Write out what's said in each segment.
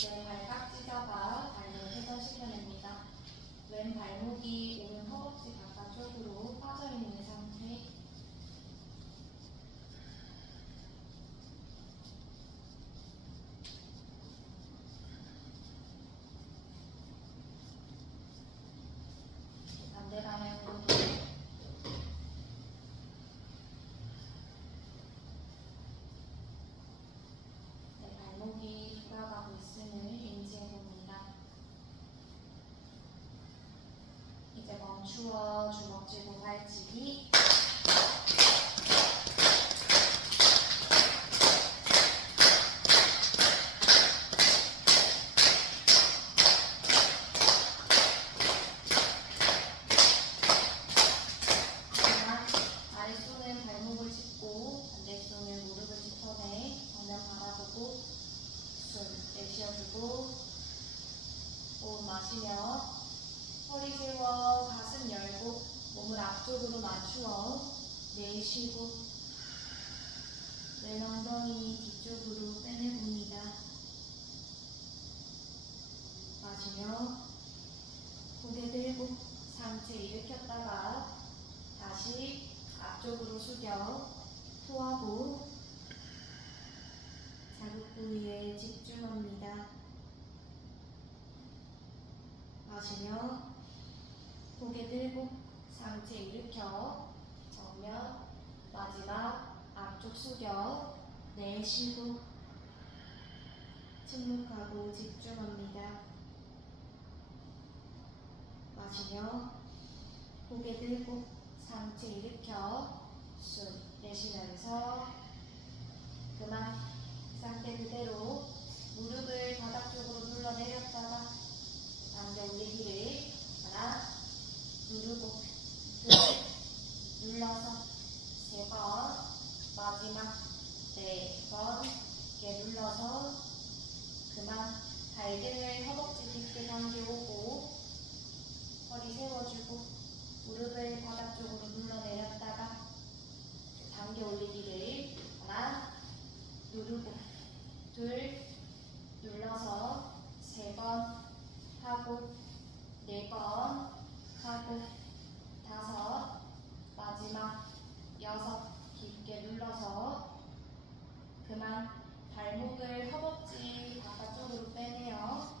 네, 발깍 찢어봐 발로 회전시켜냅니다. 왼 발목이 오른 허벅지 바깥쪽으로 빠져있는 상태. 반대 방향으로 네, 발목이 돌아가고 있음을 인지해봅니다. 이제 멈추어 주먹 쥐고 발치기. 아랫손은 발목을 짚고 반대손은 무릎을 짚어내 정면 바라보고 숨 내쉬어주고 호흡 마시며 허리 세워 가슴 열고 몸을 앞쪽으로 맞추어 내쉬고 왼 엉덩이 뒤쪽으로 빼내봅니다. 마시며 고개 들고 상체 일으켰다가 다시 앞쪽으로 숙여 토하고 자극 부위에 집중합니다. 마시며 고개 들고 상체 일으켜 정면 마지막 앞쪽 숙여 내쉬고 침묵하고 집중합니다. 마시며 고개 들고 상체 일으켜 숨 내쉬면서 그만 상태 그대로 무릎을 바닥 쪽으로 눌러 내렸다가 당겨 올리기를 하나 누르고 둘 눌러서 세 번 마지막 네 번 이렇게 눌러서 그만 발등을 허벅지 깊게 당겨오고 허리 세워주고 무릎을 바닥 쪽으로 눌러 내렸다가 당겨 올리기를 하나 누르고 둘 눌러서 세 번 하고 네 번 하고 다섯 마지막 여섯 깊게 눌러서 그만 발목을 허벅지 바깥쪽으로 빼내어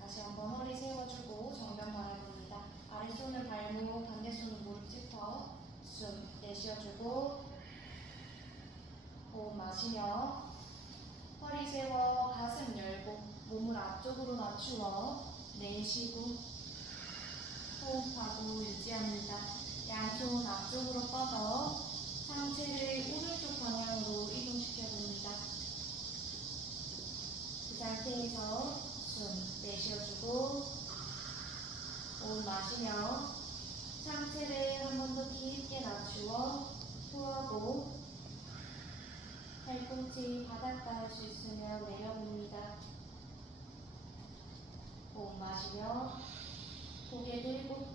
다시 한번 허리 세워주고 정면 바라봅니다. 아랫손을 발목 반대손을 무릎 짚어 숨 내쉬어주고 호흡 마시며 허리 세워 가슴 열고 몸을 앞쪽으로 맞추어 내쉬고 호흡하고 유지합니다. 양손 앞쪽으로 뻗어 상체를 오른쪽 방향으로 이동시켜줍니다. 그 상태에서 숨 내쉬어주고 호흡 마시며 상체를 한 번 더 깊게 낮추어 토하고 팔꿈치 바닥 닿을 수 있으면 내려봅니다. 호흡 마시며 고개 들고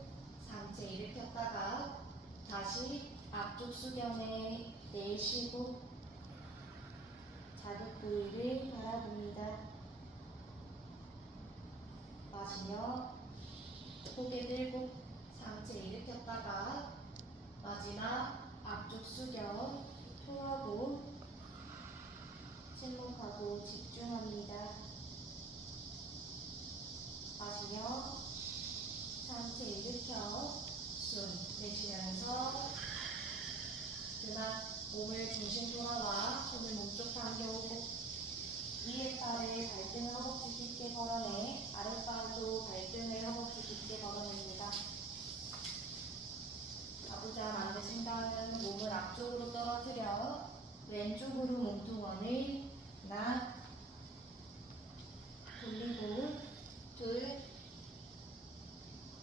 상체 일으켰다가 다시 앞쪽 수렴에 내쉬고 자극 부위를 바라봅니다. 마시며 고개 들고 상체 일으켰다가 마지막 앞쪽 숙여 토하고 침묵하고 집중합니다. 마시며 상체 일으켜 숨 내쉬면서 그만 몸을 중심 돌아와 손을 몸쪽 당겨오고 위에 팔을 발등 허벅지 깊게 걸어내 아랫발도 발등을 허벅지 깊게 걸어냅니다. 가부좌 만드신 다음 몸을 앞쪽으로 떨어뜨려 왼쪽으로 몸통원을 하나 돌리고 둘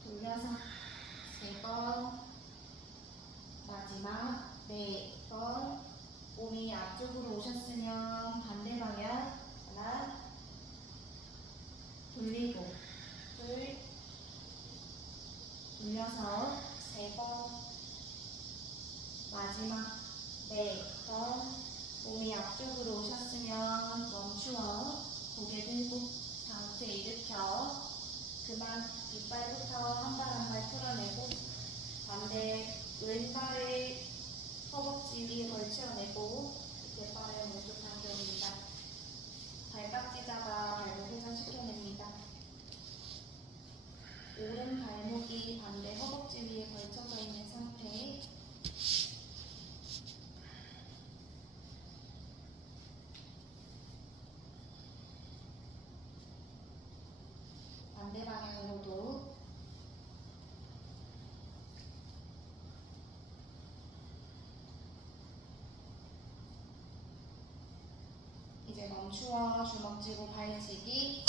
돌려서 세 번 마지막 네 번 몸이 앞쪽으로 오셨으면 반대 방향 하나 돌리고 둘 돌려서 세 번 마지막 네 번 몸이 앞쪽으로 오셨으면 그만 뒷발부터 한 발 한 발 풀어내고 반대 왼발을 허벅지 위에 걸쳐내고 뒷발을 오른쪽 당겨옵니다. 발깍지 잡아 발목 회전시켜냅니다. 오른 발목이 반대 허벅지 위에 걸쳐져 있는 상태. 반대 방향으로도 이제 멈추어 주먹 쥐고 발치기.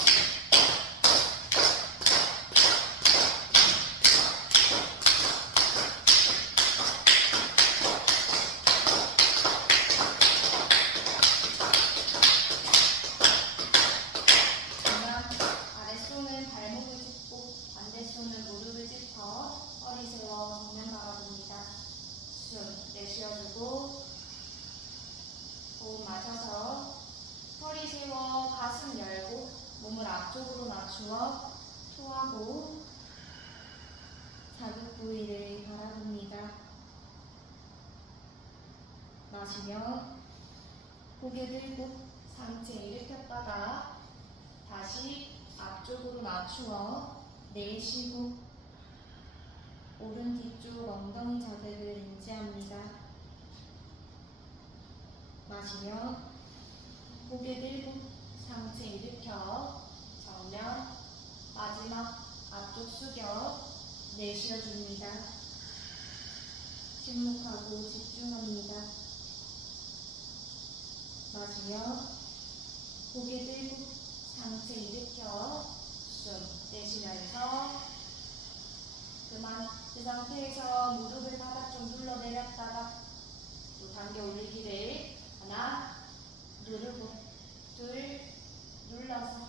아랫손은 발목을 짚고 반대손은 무릎을 짚어 허리 세워 정면 바라봅니다. 숨 내쉬어주고 호흡 마셔서 허리 세워 가슴 열고 몸을 앞쪽으로 낮추어 토하고 자극 부위를 바라봅니다. 마시며 고개 들고 상체 일으켰다가 다시 앞쪽으로 낮추어 내쉬고 오른 뒤쪽 엉덩이 자극을 인지합니다. 마시며 고개 들고 상체 일으켜 정면 마지막 앞쪽 숙여 내쉬어줍니다. 침묵하고 집중합니다. 마시며 고개 들고 상체 일으켜 숨 내쉬면서 그만 그 상태에서 무릎을 바닥 좀 눌러 내렸다가 또 당겨 올리기를 하나 누르고 둘 눌러서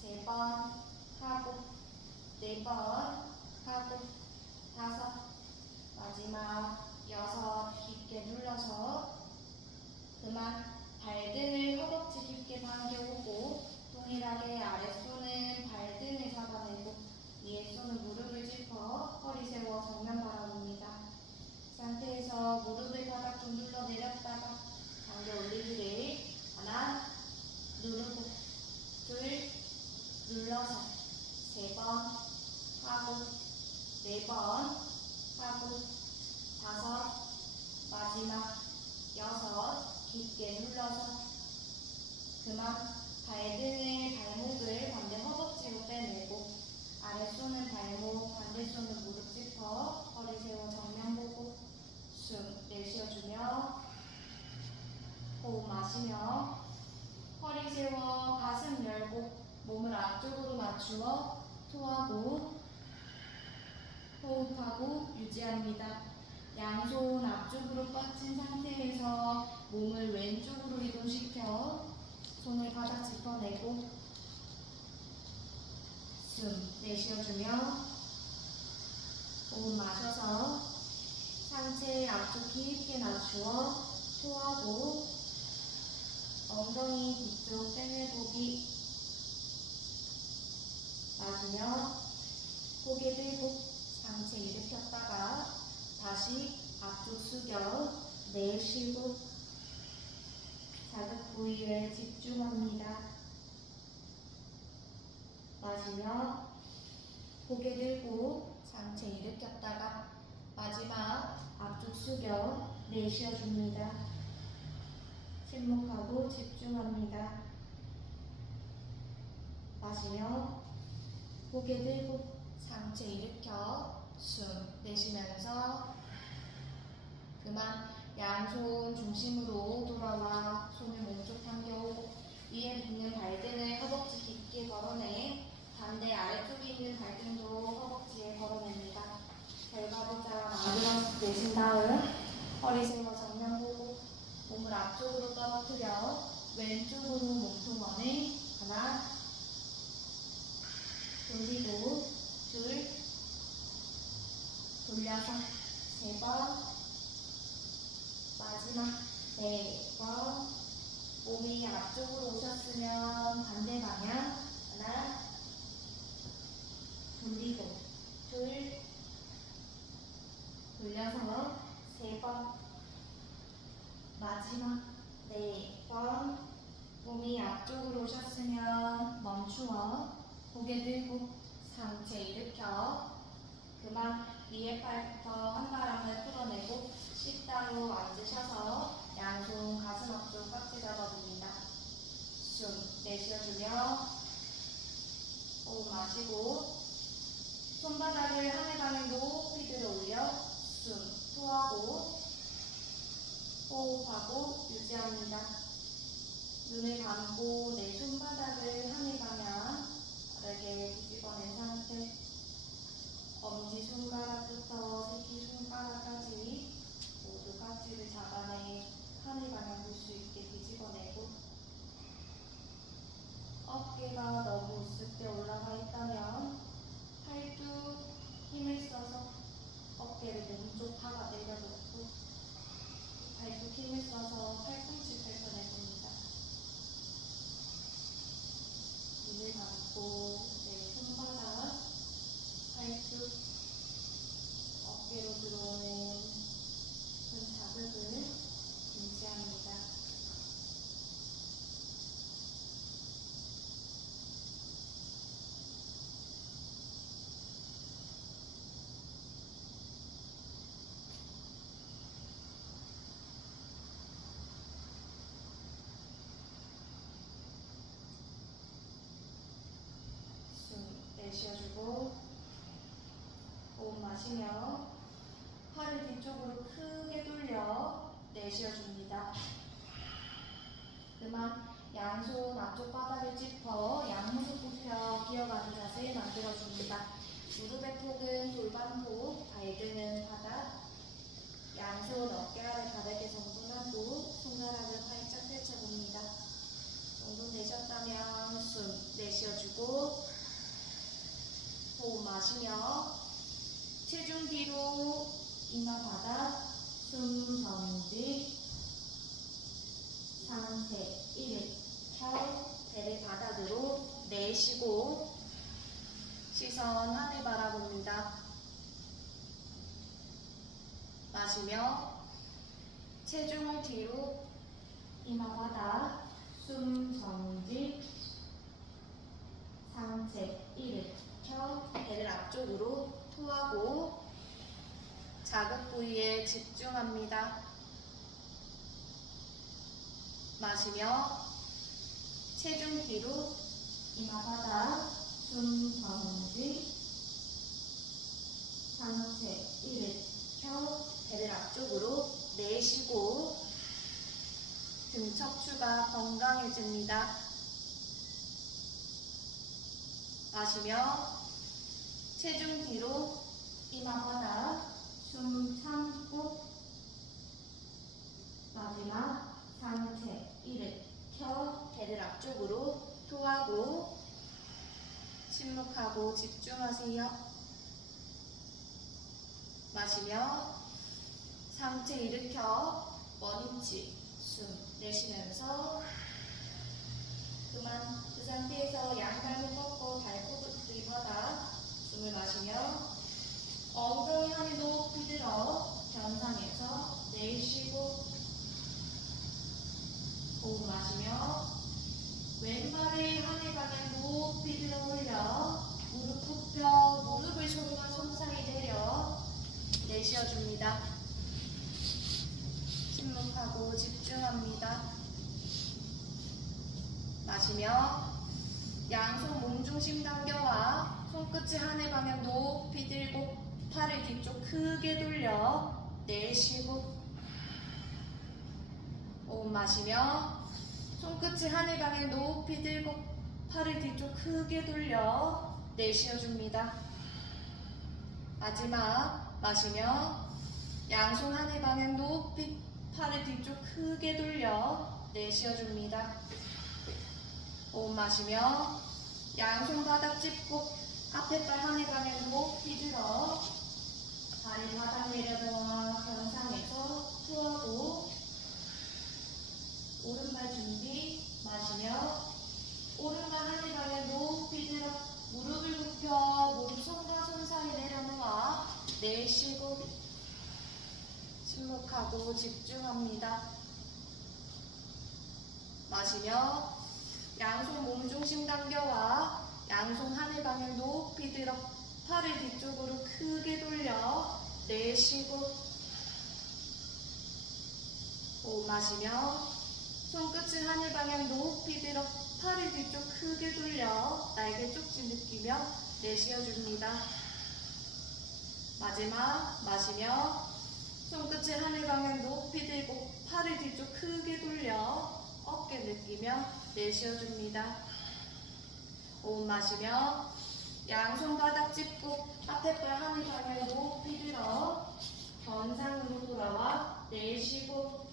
세 번 하고 네 번 하고 다섯 마지막 여섯 깊게 눌러서 그만 발등을 허벅지 깊게 당겨오고 동일하게 아랫손은 발등을 잡아내고 위에 손은 무릎을 짚어 허리 세워 정면 바라봅니다. 상태에서 무릎을 바닥 좀 눌러 내렸다가 당겨 올리기를 하나 누르고 둘 눌러서 세 번 하고 네 번 하고 다섯 마지막 여섯 깊게 눌러서 그만 발등을 발목을 반대 허벅지로 빼내고 아랫손은 발목 반대손은 무릎 짚어 허리 세워 정면 보고 숨 내쉬어주며 호흡 마시며 허리 세워 가슴 열고 몸을 앞쪽으로 맞추어 토하고 호흡하고 유지합니다. 양손 앞쪽으로 뻗친 상태에서 몸을 왼쪽으로 이동시켜 손을 바닥 짚어내고 숨 내쉬어주며 호흡 마셔서 상체 앞쪽 깊게 낮추어 토하고 엉덩이 뒤쪽 빼내보기 마시며 고개 들고 상체 일으켰다가 다시 앞쪽 숙여 내쉬고 자극 부위에 집중합니다. 마시며 고개 들고 상체 일으켰다가 마지막 앞쪽 숙여 내쉬어줍니다. 침묵하고 집중합니다. 마시며 고개 들고 상체 일으켜 숨 내쉬면서 그만 양손 중심으로 돌아와 손을 몸쪽 당겨오고 위에 붙는 발등을 허벅지 깊게 걸어내 반대 아래쪽에 있는 발등도 허벅지에 걸어냅니다. 결과보자 마지막 내신 다음 허리 세워 정면 보고 몸을 앞쪽으로 떨어뜨려 왼쪽으로 몸통원을 하나 돌리고 둘 돌려서 세 번 마지막 네 번 몸이 앞쪽으로 오셨으면 반대 방향 하나 고개 들고 상체 일으켜 그만 위에 팔부터 한 바람을 풀어내고 식다로 앉으셔서 양손 가슴 앞쪽 깍지 잡아봅니다. 숨 내쉬어주며 호흡 마시고 손바닥을 하늘방에 높이 들어 올려 숨 토하고 호흡하고 유지합니다. 눈을 감고 내 손바닥을 하늘 방향 바르게 뒤집어낸 상태. 엄지손가락부터 새끼손가락까지 모두 깍지를 잡아내 하늘 방향 볼 수 있게 뒤집어내고 어깨가 너무 웃을 때 올라가 있다면 팔뚝 힘을 써서 어깨를 왼쪽 하가 내려놓고 팔뚝 힘을 써서 팔꿈치 펼쳐내봅니다. 눈을 감고 내 손바닥, 팔뚝, 어깨로 들어오는 큰 자극을 인지합니다. 숨 내쉬어주고 호흡 마시며 팔을 뒤쪽으로 크게 돌려 내쉬어줍니다. 그만 양손 앞쪽 바닥을 짚어 양무릎 굽혀 기어가는 자세 만들어줍니다. 무릎의 폭은 골반폭, 발등은 바닥, 양손 어깨 아래 바닥에 정돈하고 손가락을 활짝 펼쳐봅니다. 정돈되셨다면 숨 내쉬어주고 호흡 마시며 체중 뒤로 이마 바닥, 숨 정지, 상체 일으켜 배를 바닥으로 내쉬고 시선 하늘 바라봅니다. 마시며 체중을 뒤로 이마 바닥, 숨 정지, 상체 일으켜 배를 앞쪽으로 토하고 자극 부위에 집중합니다. 마시며 체중 뒤로 이마 바닥, 숨 정지, 상체 일으켜 배를 앞쪽으로 내쉬고 등 척추가 건강해집니다. 마시며 체중 뒤로 이마 바닥, 숨 참고 마지막 상체 일으켜 배를 앞쪽으로 토하고 침묵하고 집중하세요. 마시며 상체 일으켜 원위치 숨 내쉬면서 그만 그 상태에서 양발을 뻗고 발굽을 들이받아 숨을 마시며 엉덩이 하늘 높이 들어 변상에서 내쉬고 호흡 마시며 왼발을 하늘 방향 높이 들어 올려 무릎 굽혀 무릎을 손과 손 사이 내려 내쉬어줍니다. 침묵하고 집중합니다. 마시며 양손 몸중심 당겨와 손끝이 하늘 방향 높이 들고 팔을 뒤쪽 크게 돌려 내쉬고 호흡 마시며 손끝이 하늘 방향 높이 들고 팔을 뒤쪽 크게 돌려 내쉬어줍니다. 마지막 마시며 양손 하늘 방향 높이 팔을 뒤쪽 크게 돌려 내쉬어줍니다. 호흡 마시며 양손 바닥 짚고 앞에 팔 하늘 방향 높이 들어 발을 바닥 내려놓아 변상에서 토하고 오른발 준비 마시며 오른발 하늘 방향 높이 들어 무릎을 굽혀 무릎 손과 손 사이 내려놓아 내쉬고 침묵하고 집중합니다. 마시며 양손 몸중심 당겨와 양손 하늘 들어 팔을 뒤쪽으로 크게 돌려 내쉬고 호흡 마시며 손끝을 하늘 방향 높이 들어 팔을 뒤쪽 크게 돌려 날개 쪽지 느끼며 내쉬어줍니다. 마지막 마시며 손끝을 하늘 방향 높이 들고 팔을 뒤쪽 크게 돌려 어깨 느끼며 내쉬어줍니다. 호흡 마시며 양손 바닥 짚고 앞에 발 하늘 방향 높이 들어 정상으로 돌아와 내쉬고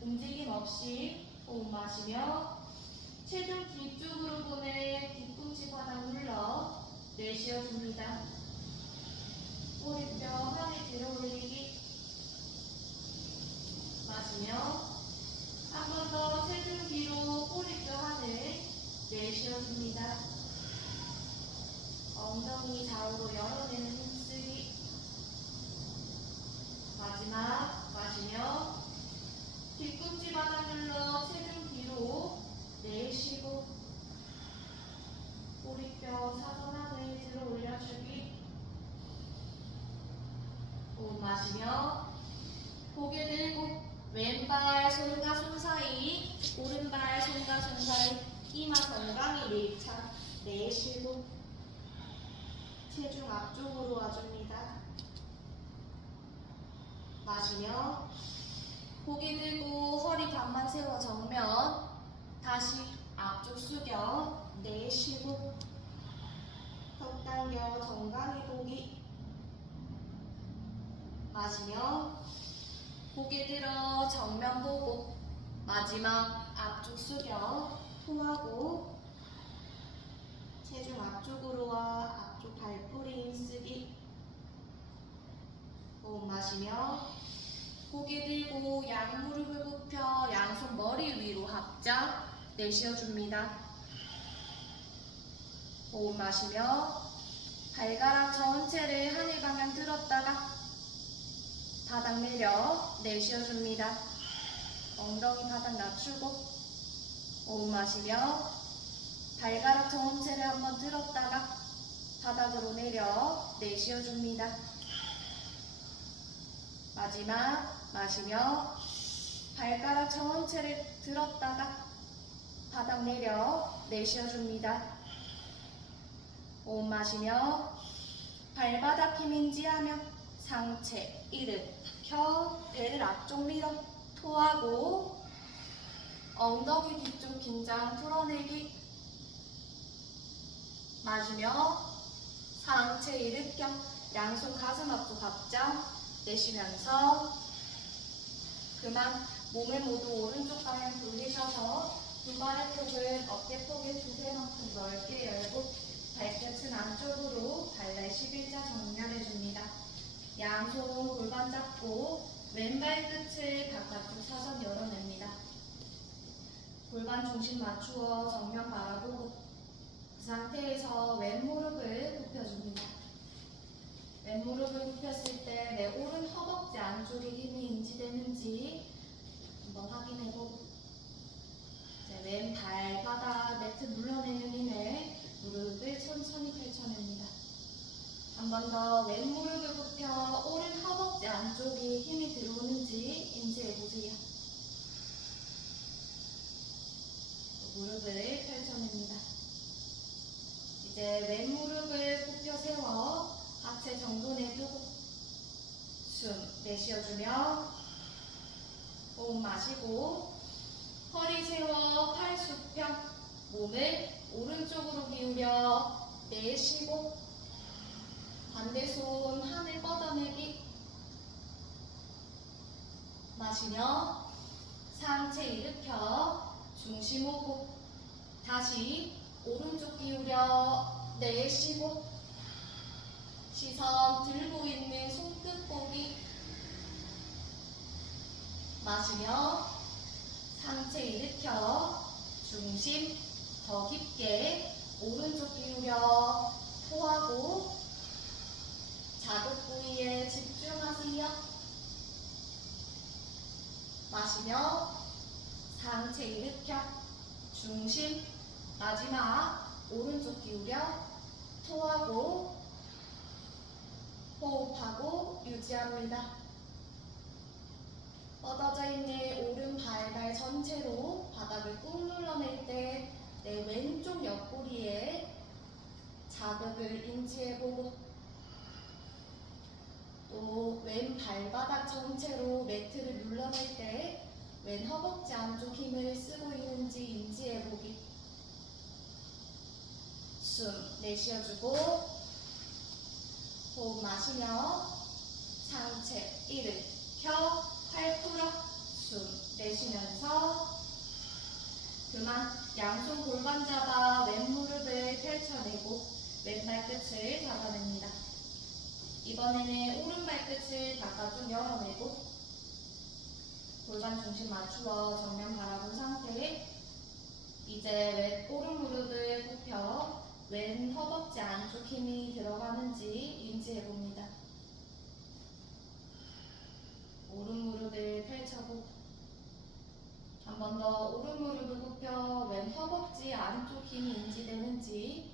움직임 없이 호흡 마시며 체중 뒤쪽으로 보내 뒤꿈치 바닥 눌러 내쉬어줍니다. 꼬리뼈 하늘 들어 올리기 마시며 한 번 더 체중 뒤로 꼬리뼈 하늘 내쉬어줍니다. 엉덩이 좌우로 열어내는 힘쓰기 마지막 마시며 뒤꿈치 바닥 눌러 체중 뒤로 내쉬고 꼬리뼈 사선 하늘 들어 올려주기 호흡 마시며 고개 들고 왼발 손과 손 사이 오른발 손과 손 사이 이마 건강히 밀착 내쉬고 체중 앞쪽으로 와줍니다. 마시며 고개 들고 허리 반만 세워 정면 다시 앞쪽 숙여 내쉬고 턱 당겨 정강이 보기 마시며 고개 들어 정면 보고 마지막 앞쪽 숙여 토하고 체중 앞쪽으로 와 앞쪽 발뿌리 힘쓰기 호흡 마시며 고개 들고 양무릎을 굽혀 양손 머리 위로 합작 내쉬어줍니다. 호흡 마시며 발가락 전체를 하늘 방향 들었다가 바닥 내려 내쉬어줍니다. 엉덩이 바닥 낮추고 호흡 마시며 발가락 전체를 한번 들었다가 바닥으로 내려 내쉬어줍니다. 마지막 마시며 발가락 전체를 들었다가 바닥 내려 내쉬어줍니다. 호흡 마시며 발바닥 힘 인지하며 상체, 일으켜 배를 앞쪽 밀어 토하고 엉덩이 뒤쪽 긴장 풀어내기 마시며 상체 일으켜 양손 가슴 앞쪽 합장 내쉬면서 그만 몸을 모두 오른쪽 방향 돌리셔서 두 발의 폭을 어깨 폭의 두배만큼 넓게 열고 발끝은 안쪽으로 발날 11자 정렬해줍니다. 양손 골반 잡고 왼발 끝을 바깥쪽 사선 열어냅니다. 골반 중심 맞추어 정면 바라보고 그 상태에서 왼무릎을 굽혀줍니다. 왼무릎을 굽혔을 때 내 오른 허벅지 안쪽에 힘이 인지되는지 한번 확인해보고 왼 발바닥 매트 눌러내는 힘에 무릎을 천천히 펼쳐냅니다. 한 번 더 왼무릎을 굽혀 오른 허벅지 안쪽에 힘이 들어오는지 인지해보세요. 무릎을 펼쳐냅니다. 이제 왼무릎을 굽혀 세워 하체 정돈에 두고 숨 내쉬어주며 호흡 마시고 허리 세워 팔 수평 몸을 오른쪽으로 기울여 내쉬고 반대 손 하늘 뻗어내기 마시며 상체 일으켜 중심 오고 다시 오른쪽 기울여 내쉬고 시선 들고 있는 손끝 보기 마시며 상체 일으켜 중심 더 깊게 오른쪽 기울여 토하고 자극 부위에 집중하세요. 마시며 상체 일으켜 중심 마지막 오른쪽 기울여 토하고 호흡하고 유지합니다. 뻗어져 있는 오른 발발 전체로 바닥을 꾹 눌러낼 때 내 왼쪽 옆구리에 자극을 인지해보고 또 왼 발바닥 전체로 매트를 눌러낼 때 왼 허벅지 안쪽 힘을 쓰고 있는지 인지해보기. 숨 내쉬어주고 호흡 마시며 상체 일으켜 팔 풀어 숨 내쉬면서 그만 양손 골반 잡아 왼 무릎을 펼쳐내고 왼 발끝을 잡아냅니다. 이번에는 오른 발끝을 바깥쪽 열어내고 골반 중심 맞추어 정면 바라본 상태. 이제 오른 무릎을 굽혀 왼 허벅지 안쪽 힘이 들어가는지 인지해봅니다. 오른 무릎을 펼쳐보고 한 번 더 오른 무릎을 굽혀 왼 허벅지 안쪽 힘이 인지되는지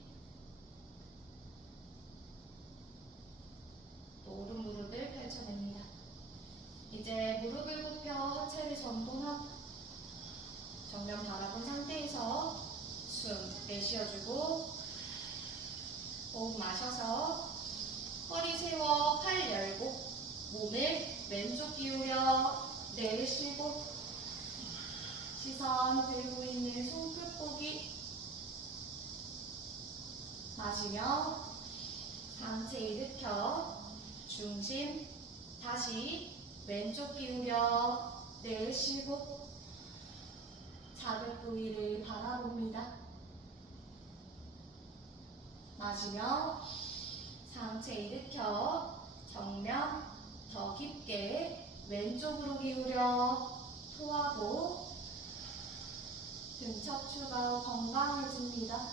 또 오른 무릎을 펼쳐냅니다. 이제 무릎을 굽혀 하체를 전동하고 정면 바라본 상태에서 숨 내쉬어주고 호흡 마셔서 허리 세워 팔 열고 몸을 왼쪽 기울여 내쉬고 시선 들고 있는 손끝 보기. 마시며 상체 일으켜 중심 다시 왼쪽 기울여 내쉬고 자극 부위를 바라봅니다. 마시며 상체 일으켜 정면 더 깊게 왼쪽으로 기울여 토하고 등 척추가 건강해집니다.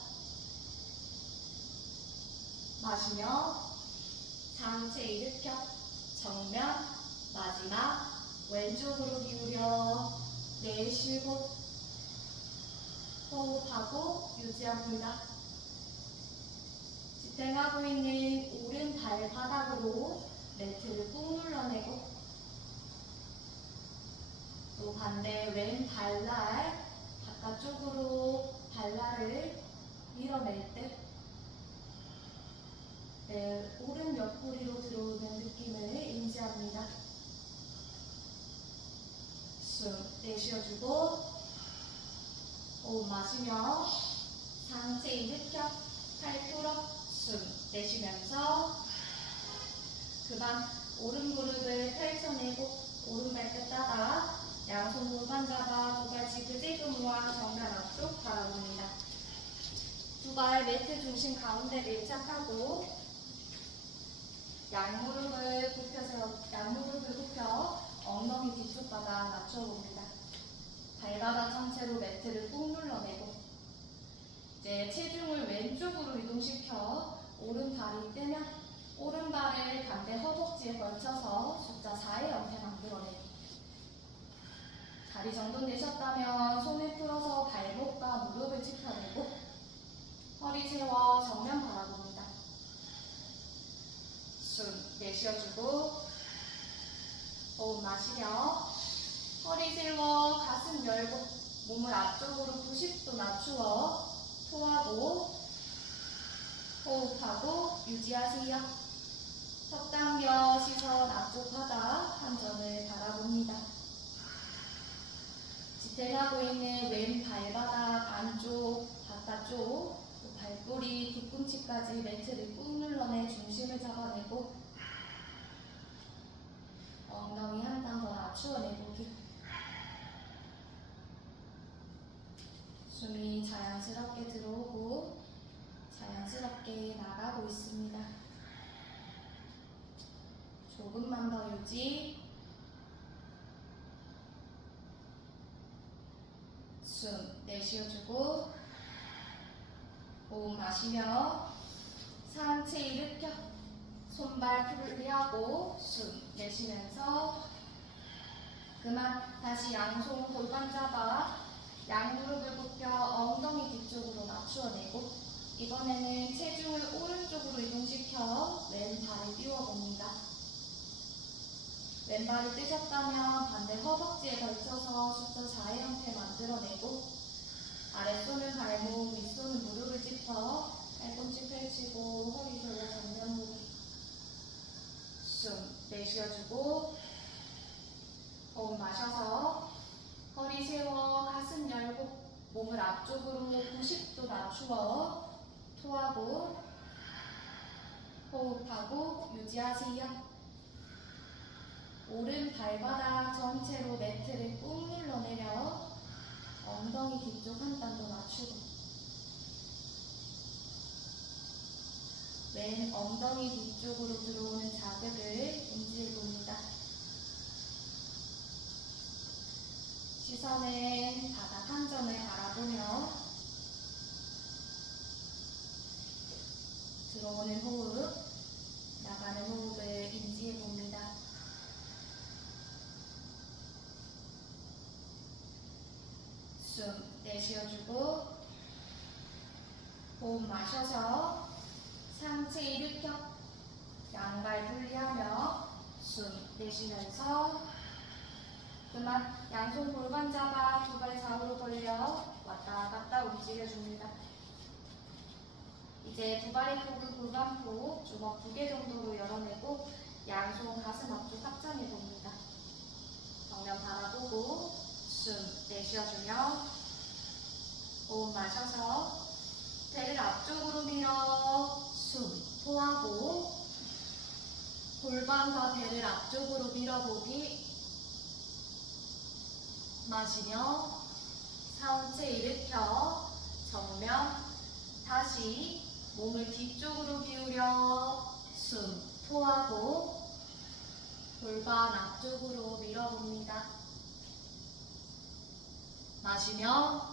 마시며 상체 일으켜 정면 마지막 왼쪽으로 기울여 내쉬고 호흡하고 유지합니다. 지탱하고 있는 오른 발바닥으로 매트를 꾹 눌러내고 또 반대 왼 발날 바깥쪽으로 발날을 밀어낼 때 내 오른 옆구리로 들어오는 느낌을 인지합니다. 숨 내쉬어주고 호흡 마시며 상체 일으켜 팔 풀어 숨 내쉬면서 그만 오른 무릎을 펼쳐내고 오른 발끝 따라 양손 골반 잡아 두 발 지그재그 모아 정면 앞쪽 바라봅니다. 두 발 매트 중심 가운데 밀착하고 양무릎을 굽혀 엉덩이 뒤쪽 바닥 낮춰봅니다. 발바닥 상체로 매트를 꾹 눌러내고 이제 체중을 왼쪽으로 이동시켜 오른 발이 뜨면 오른발을 반대 허벅지에 걸쳐서 숫자 4의 형태 만들어내고 다리 정돈되셨다면 손을 풀어서 발목과 무릎을 짚어내고 허리 세워 정면 바라봅니다. 숨 내쉬어주고 호흡 마시며 허리 세워 가슴 열고 몸을 앞쪽으로 90도 낮추어 토하고 호흡하고 유지하세요. 턱 당겨 시선 앞쪽 바닥 한 점을 바라봅니다. 지탱하고 있는 왼 발바닥 안쪽, 바깥쪽, 또 발꼬리 뒤꿈치까지 매트를 꾹 눌러내 중심을 잡아내고 엉덩이 한 단 더 낮추어 내보기. 숨이 자연스럽게 들어오고 자연스럽게 나가고 있습니다. 조금만 더 유지. 숨 내쉬어주고 호흡 마시며 상체 일으켜 손발 풀리하고 숨 내쉬면서 그만 다시 양손 골반 잡아 양무릎을 굽혀 엉덩이 뒤쪽으로 낮추어내고 이번에는 체중을 오른쪽 발을 띄워봅니다. 왼발을 뜨셨다면 반대 허벅지에 걸쳐서 숫자 4의 형태 만들어내고 아랫손은 발목, 윗손은 무릎을 짚어 팔꿈치 펼치고 허리 돌려 정면 보기. 숨 내쉬어주고 호흡 마셔서 허리 세워 가슴 열고 몸을 앞쪽으로 90도 낮추어 토하고 호흡하고 유지하세요. 오른 발바닥 전체로 매트를 꾹 눌러내려 엉덩이 뒤쪽 한 단 더 낮추고 왼 엉덩이 뒤쪽으로 들어오는 자극을 인지해봅니다. 시선은 바닥 한 점을 바라보며 들어오는 호흡, 나가는 호흡을 인지해봅니다. 숨 내쉬어주고 호흡 마셔서 상체 일으켜 양발 분리하며 숨 내쉬면서 그만 양손 골반 잡아 두 발 좌우로 벌려 왔다 갔다 움직여줍니다. 이제 두 발의 폭은 골반폭 주먹 2개 정도로 열어내고 양손 가슴 앞쪽 확장해봅니다. 정면 바라보고 숨 내쉬어주며 호흡 마셔서 배를 앞쪽으로 밀어 숨 토하고 골반과 배를 앞쪽으로 밀어보기. 마시며 상체 일으켜 정면 다시 몸을 뒤쪽으로 기울여 숨 토하고 골반 앞쪽으로 밀어봅니다. 마시며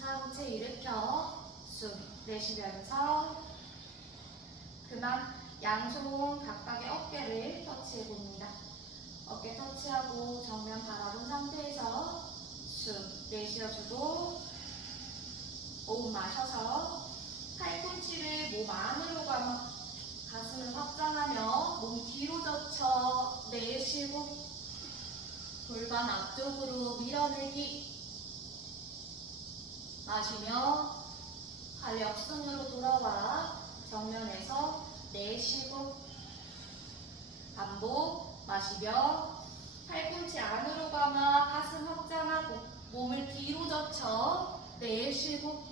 상체 일으켜 숨 내쉬면서 그만 양손 각각의 어깨를 터치해봅니다. 어깨 터치하고 정면 바라본 상태에서 숨 내쉬어주고 호흡 마셔서 팔꿈치를 몸 안으로 감아 가슴을 확장하며 몸 뒤로 젖혀 내쉬고 골반 앞쪽으로 밀어내기. 마시며 발 역순으로 돌아와 정면에서 내쉬고 반복. 마시며 팔꿈치 안으로 감아 가슴 확장하고 몸을 뒤로 젖혀 내쉬고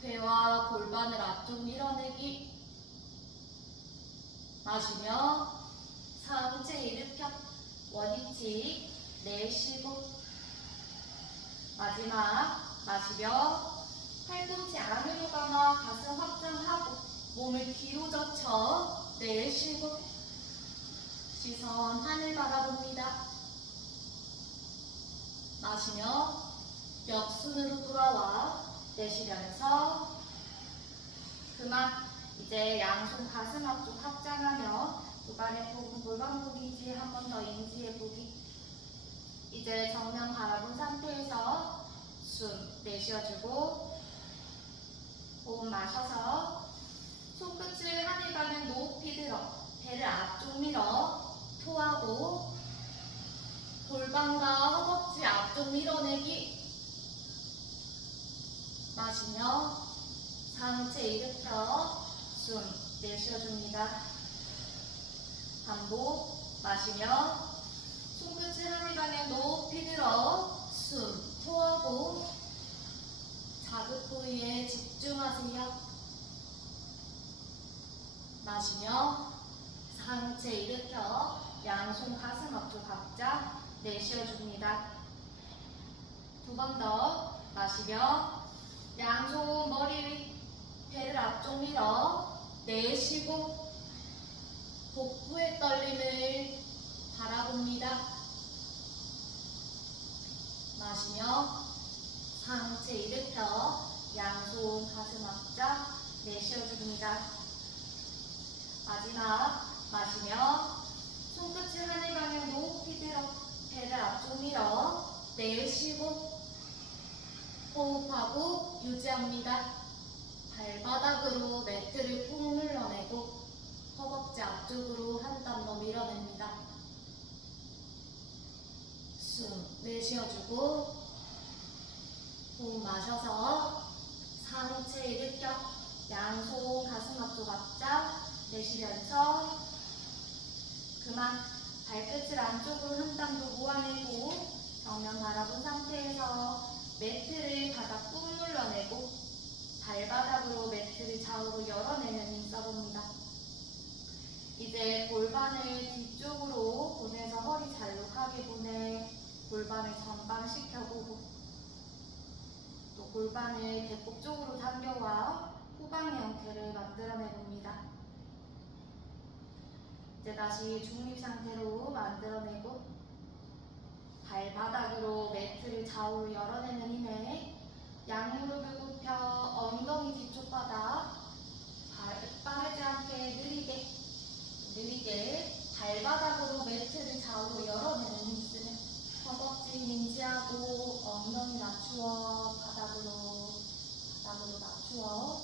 배와 골반을 앞쪽 밀어내기. 마시며 상체 일으켜 원위치 내쉬고 마지막 마시며 팔꿈치 안으로 감아 가슴 확장하고 몸을 뒤로 젖혀 내쉬고 시선 하늘 바라봅니다. 마시며 역순으로 돌아와 내쉬면서 그만 이제 양손 가슴 앞쪽 확장하며 두 발의 폭은 골반폭인지 한 번 더 인지해보기. 이제 정면 바라본 상태에서 숨 내쉬어주고 호흡 마셔서 손끝을 하늘 가는 높이 들어 배를 앞쪽 밀어 토하고 골반과 허벅지 앞쪽 밀어내기. 마시며 상체 일으켜 숨 내쉬어줍니다. 반복. 마시며 손끝을 하늘 방향 높이 들어 숨 토하고 자극 부위에 집중하세요. 마시며 상체 일으켜 양손 가슴 앞쪽 각자 내쉬어줍니다. 두 번 더 마시며 양손 머리 위 배를 앞쪽 밀어 내쉬고 복부의 떨림을 바라봅니다. 마시며 상체 일으켜 양손 가슴 앞짝 내쉬어줍니다. 마지막 마시며 손끝을 하늘 방향 높이 들어 배를 앞쪽 밀어 내쉬고 호흡하고 유지합니다. 발바닥으로 매트를 꾹 눌러내고 허벅지 앞쪽으로 한 땀 더 밀어냅니다. 숨 내쉬어주고 호흡 마셔서 상체 일으켜 양손 가슴 앞쪽 앞짝 내쉬면서 그만 발끝을 안쪽으로 한 땀 더 모아내고 정면 바라본 상태에서 매트를 바닥 꾹 눌러내고 발바닥으로 매트를 좌우로 열어내는 힘 써봅니다. 이제 골반을 뒤쪽으로 보내서 허리 잘록하게 보내 골반을 전방시켜보고 또 골반을 배꼽 쪽으로 당겨와 후방의 형태를 만들어내봅니다. 이제 다시 중립 상태로 만들어내고 발바닥으로 매트를 좌우로 열어내는 힘에 양무릎을 굽혀 엉덩이 뒤쪽 바닥 빠르지 않게 느리게 발바닥으로 매트를 좌우로 열어내는 힘 쓰는 허벅지 인지하고 엉덩이 낮추어 바닥으로 낮추어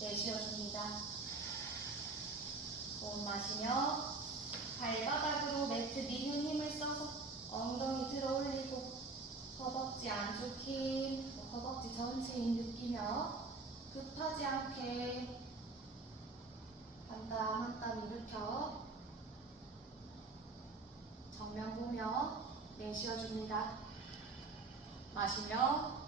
내쉬어줍니다. 호흡 마시며 발바닥으로 매트 미는 힘을 써서 엉덩이 들어 올리고 허벅지 안쪽 힘, 허벅지 전체 힘 느끼며 급하지 않게 한 땀 한 땀 일으켜 정면 보며 내쉬어줍니다. 마시며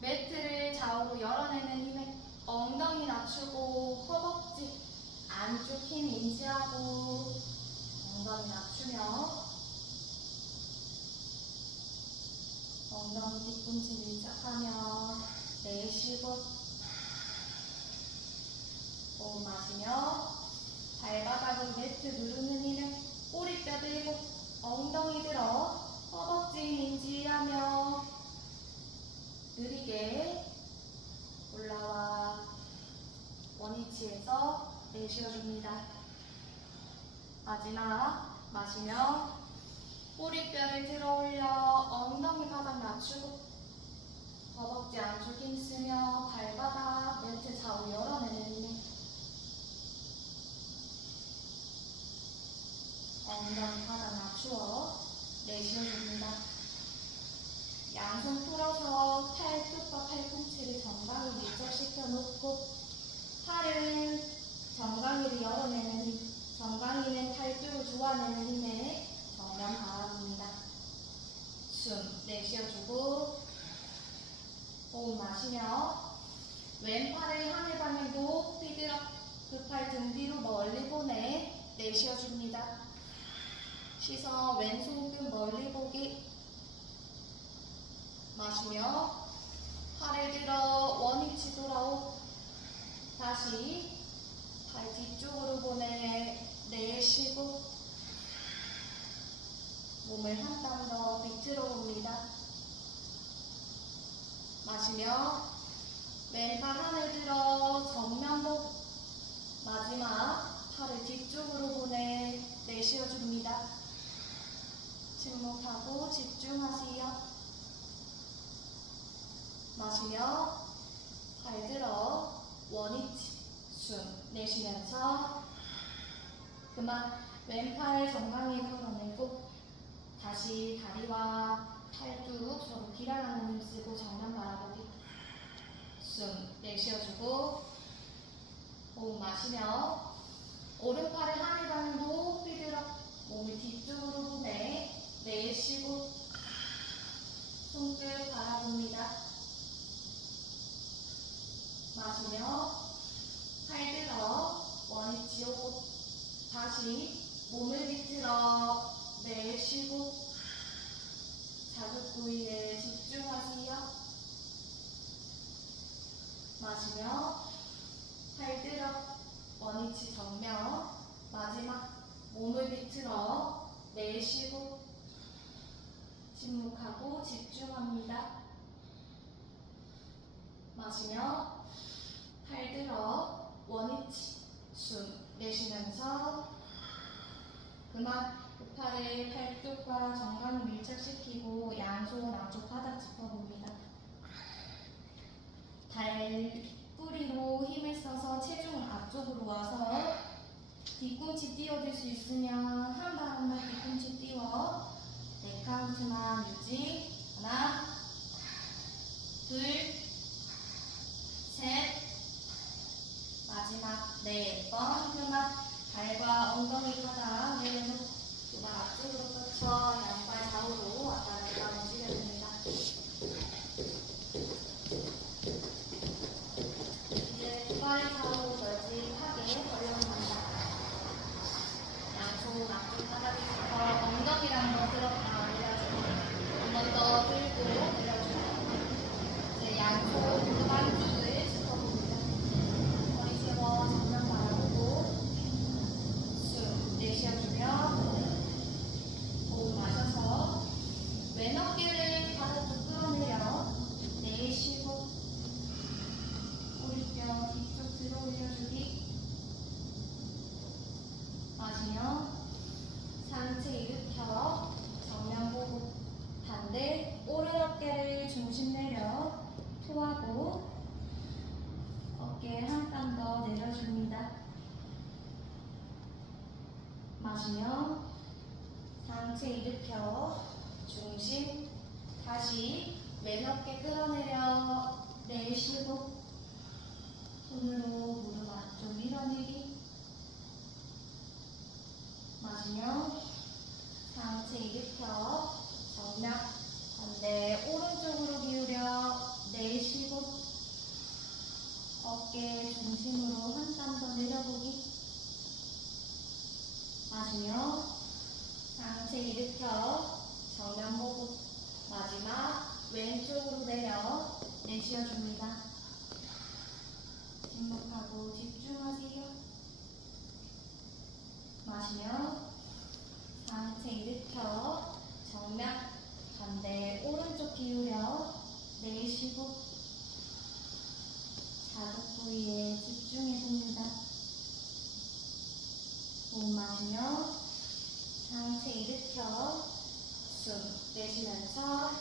매트를 좌우로 열어내는 힘에 엉덩이 낮추고 허벅지 안쪽 힘 인지하고 엉덩이 낮추며 엉덩이 뒤꿈치 밀착하며 내쉬고 호흡 마시며 발바닥으로 매트 누르는 힘에 꼬리뼈 들고 엉덩이 들어 허벅지 인지하며 느리게 올라와 원위치에서 내쉬어줍니다. 마지막 마시며 꼬리뼈를 들어 올려 엉덩이 바닥 낮추고 허벅지 안쪽 힘쓰며 발바닥 매트 좌우 열어내는 힘에 엉덩이 바닥 낮추어 내쉬어줍니다. 양손 풀어서 팔뚝과 팔꿈치를 정강이 밀착시켜 놓고 팔은 정강이를 열어내는 힘, 정강이는 팔뚝을 조아내는 힘에 정면 바라봅니다. 숨 내쉬어주고 호흡 마시며 왼팔을 하늘 방향 높이 들어 그 팔 등 뒤로 멀리 보내 내쉬어줍니다. 시선 왼손끝 멀리 보기. 마시며 팔을 들어 원위치 돌아오. 다시 팔 뒤쪽으로 보내 내쉬고 몸을 한 땀 더 비틀어 봅니다. 마시며 왼팔 하늘 들어 정면 보. 마지막 팔을 뒤쪽으로 보내 내쉬어줍니다. 침묵하고 집중하세요. 마시며 발 들어 원위치 숨 내쉬면서 그만 왼팔 정강이 걸어내고 다시 다리와 팔뚝 서로 기라라는 힘 쓰고 정면 바라보기. 숨 내쉬어주고 호흡 마시며 오른팔을 하늘 방향 높이 들어 몸을 뒤쪽으로 보내 내쉬고 손끝 바라봅니다. 마시며 팔 들어 원위치 오고 다시 몸을 비틀어 내쉬고 자극 부위에 집중하세요. 마시며 팔 들어 원위치 정면. 마지막 몸을 비틀어 내쉬고 침묵하고 집중합니다. 마시며 팔 들어 원위치 숨 내쉬면서 그만 그 팔을 팔뚝과 정강이 밀착시키고 양손 앞쪽 바닥 짚어봅니다. 발 뿌리 앞구리로 힘을 써서 체중 앞쪽으로 와서 뒤꿈치 띄워줄 수 있으면 한 발 한 발 뒤꿈치 띄워. 네 카운트만 유지. 하나, 둘, 셋, 마지막 네 번. 그만 발과 엉덩이 바닥 내려놓고 두 발 앞쪽으로 뻗쳐 양발 좌우로 왔다 갔다 움직여야 됩니다. 이제 두 발을 좌우로 널찍하게 벌려줍니다. 양손 앞쪽 바닥에 짚어 엉덩이를 한번 들었다 내려주고 한 번 더 들고 내려주고 이제 양손 무릎 안쪽을 짚어봅니다. 머리 세워 정면 바라보고 숨 내쉬어주며 호흡 마셔서 왼 어깨를 바닥으로 끌어내려 내쉬고 꼬리뼈 뒤쪽 들어 올려주기. 마시며 상체 일으켜 정면 보고 반대 오른 어깨를 중심 내려 토하고 어깨 한 땀 더 내려줍니다. 마시며 상체 일으켜 중심 다시 왼 어깨 끌어내려 내쉬고 손으로 무릎 안쪽 밀어내기. 마시며 상체 일으켜 정면 반대 오른쪽으로 기울여 내쉬고 어깨 중심으로 한 땀 더 내려보기. 마시며 상체 일으켜 정면 보고 마지막 왼쪽으로 내려 내쉬어줍니다. 침묵하고 집중하세요. 마시며 상체 일으켜 정면 반대 오른쪽 기울여 내쉬고 자극 부위에 집중해봅니다. 호흡 마시며 상체 일으켜 숨 내쉬면서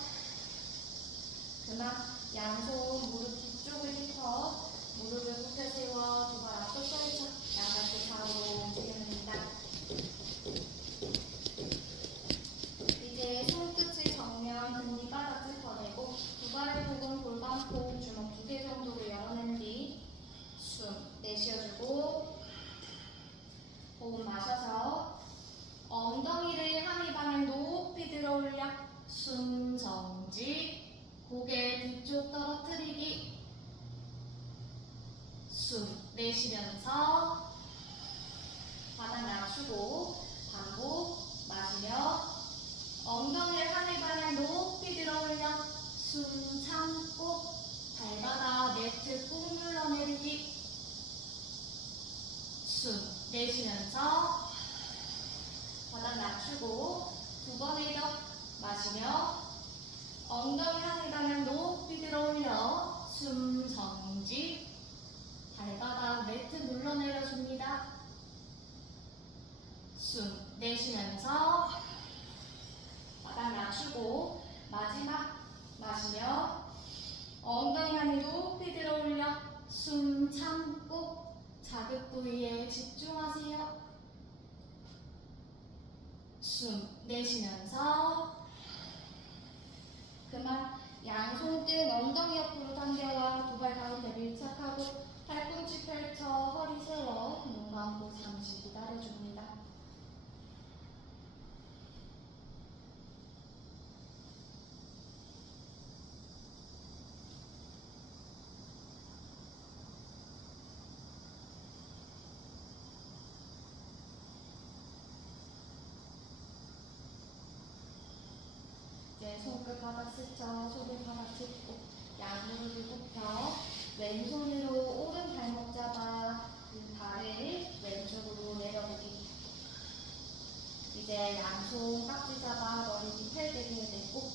그만 양손 무릎 뒤쪽을 짚어 무릎을 굽혀 세워 두 발 앞쪽 펼쳐 양발도 좌우로 움직여줍니다. 이제 손끝을 정면 금리 바닥 짚어내고 두 발을 복은 골반폭 주먹 2개 정도로 열어낸 뒤 숨 내쉬어주고 호흡 마셔서 엉덩이를 한 입안을 높이 들어 올려 숨 정지 고개 뒤쪽 떨어뜨리기. 숨 내쉬면서 바닥 낮추고 반복 마시며 엉덩이를 한 입안을 높이 들어 올려 숨 참고 발바닥 매트 꾹 눌러내리기. 숨 내쉬면서 바닥 낮추고 두 번을 더 마시며 엉덩이 한 입안을 높이 들어 올려 숨 정지 발바닥 매트 눌러내려줍니다. 숨 내쉬면서 바닥 낮추고 마지막 마시며 엉덩이 한 입 높이 들어 올려 숨 참고 자극 부위에 집중하세요. 숨 내쉬면서 그만 양손등 엉덩이 옆으로 당겨와 두 발 가운데 밀착하고 팔꿈치 펼쳐 허리 세워 눈 감고 잠시 기다려줍니다. 이제 손끝 바닥 스쳐 소들 바닥 짚고 양무릎을 굽혀 왼손으로 오른 발목 잡아 그 발을 왼쪽으로 내려보기. 이제 양손 깍지 잡아 머리 뒤 팔베개에 대고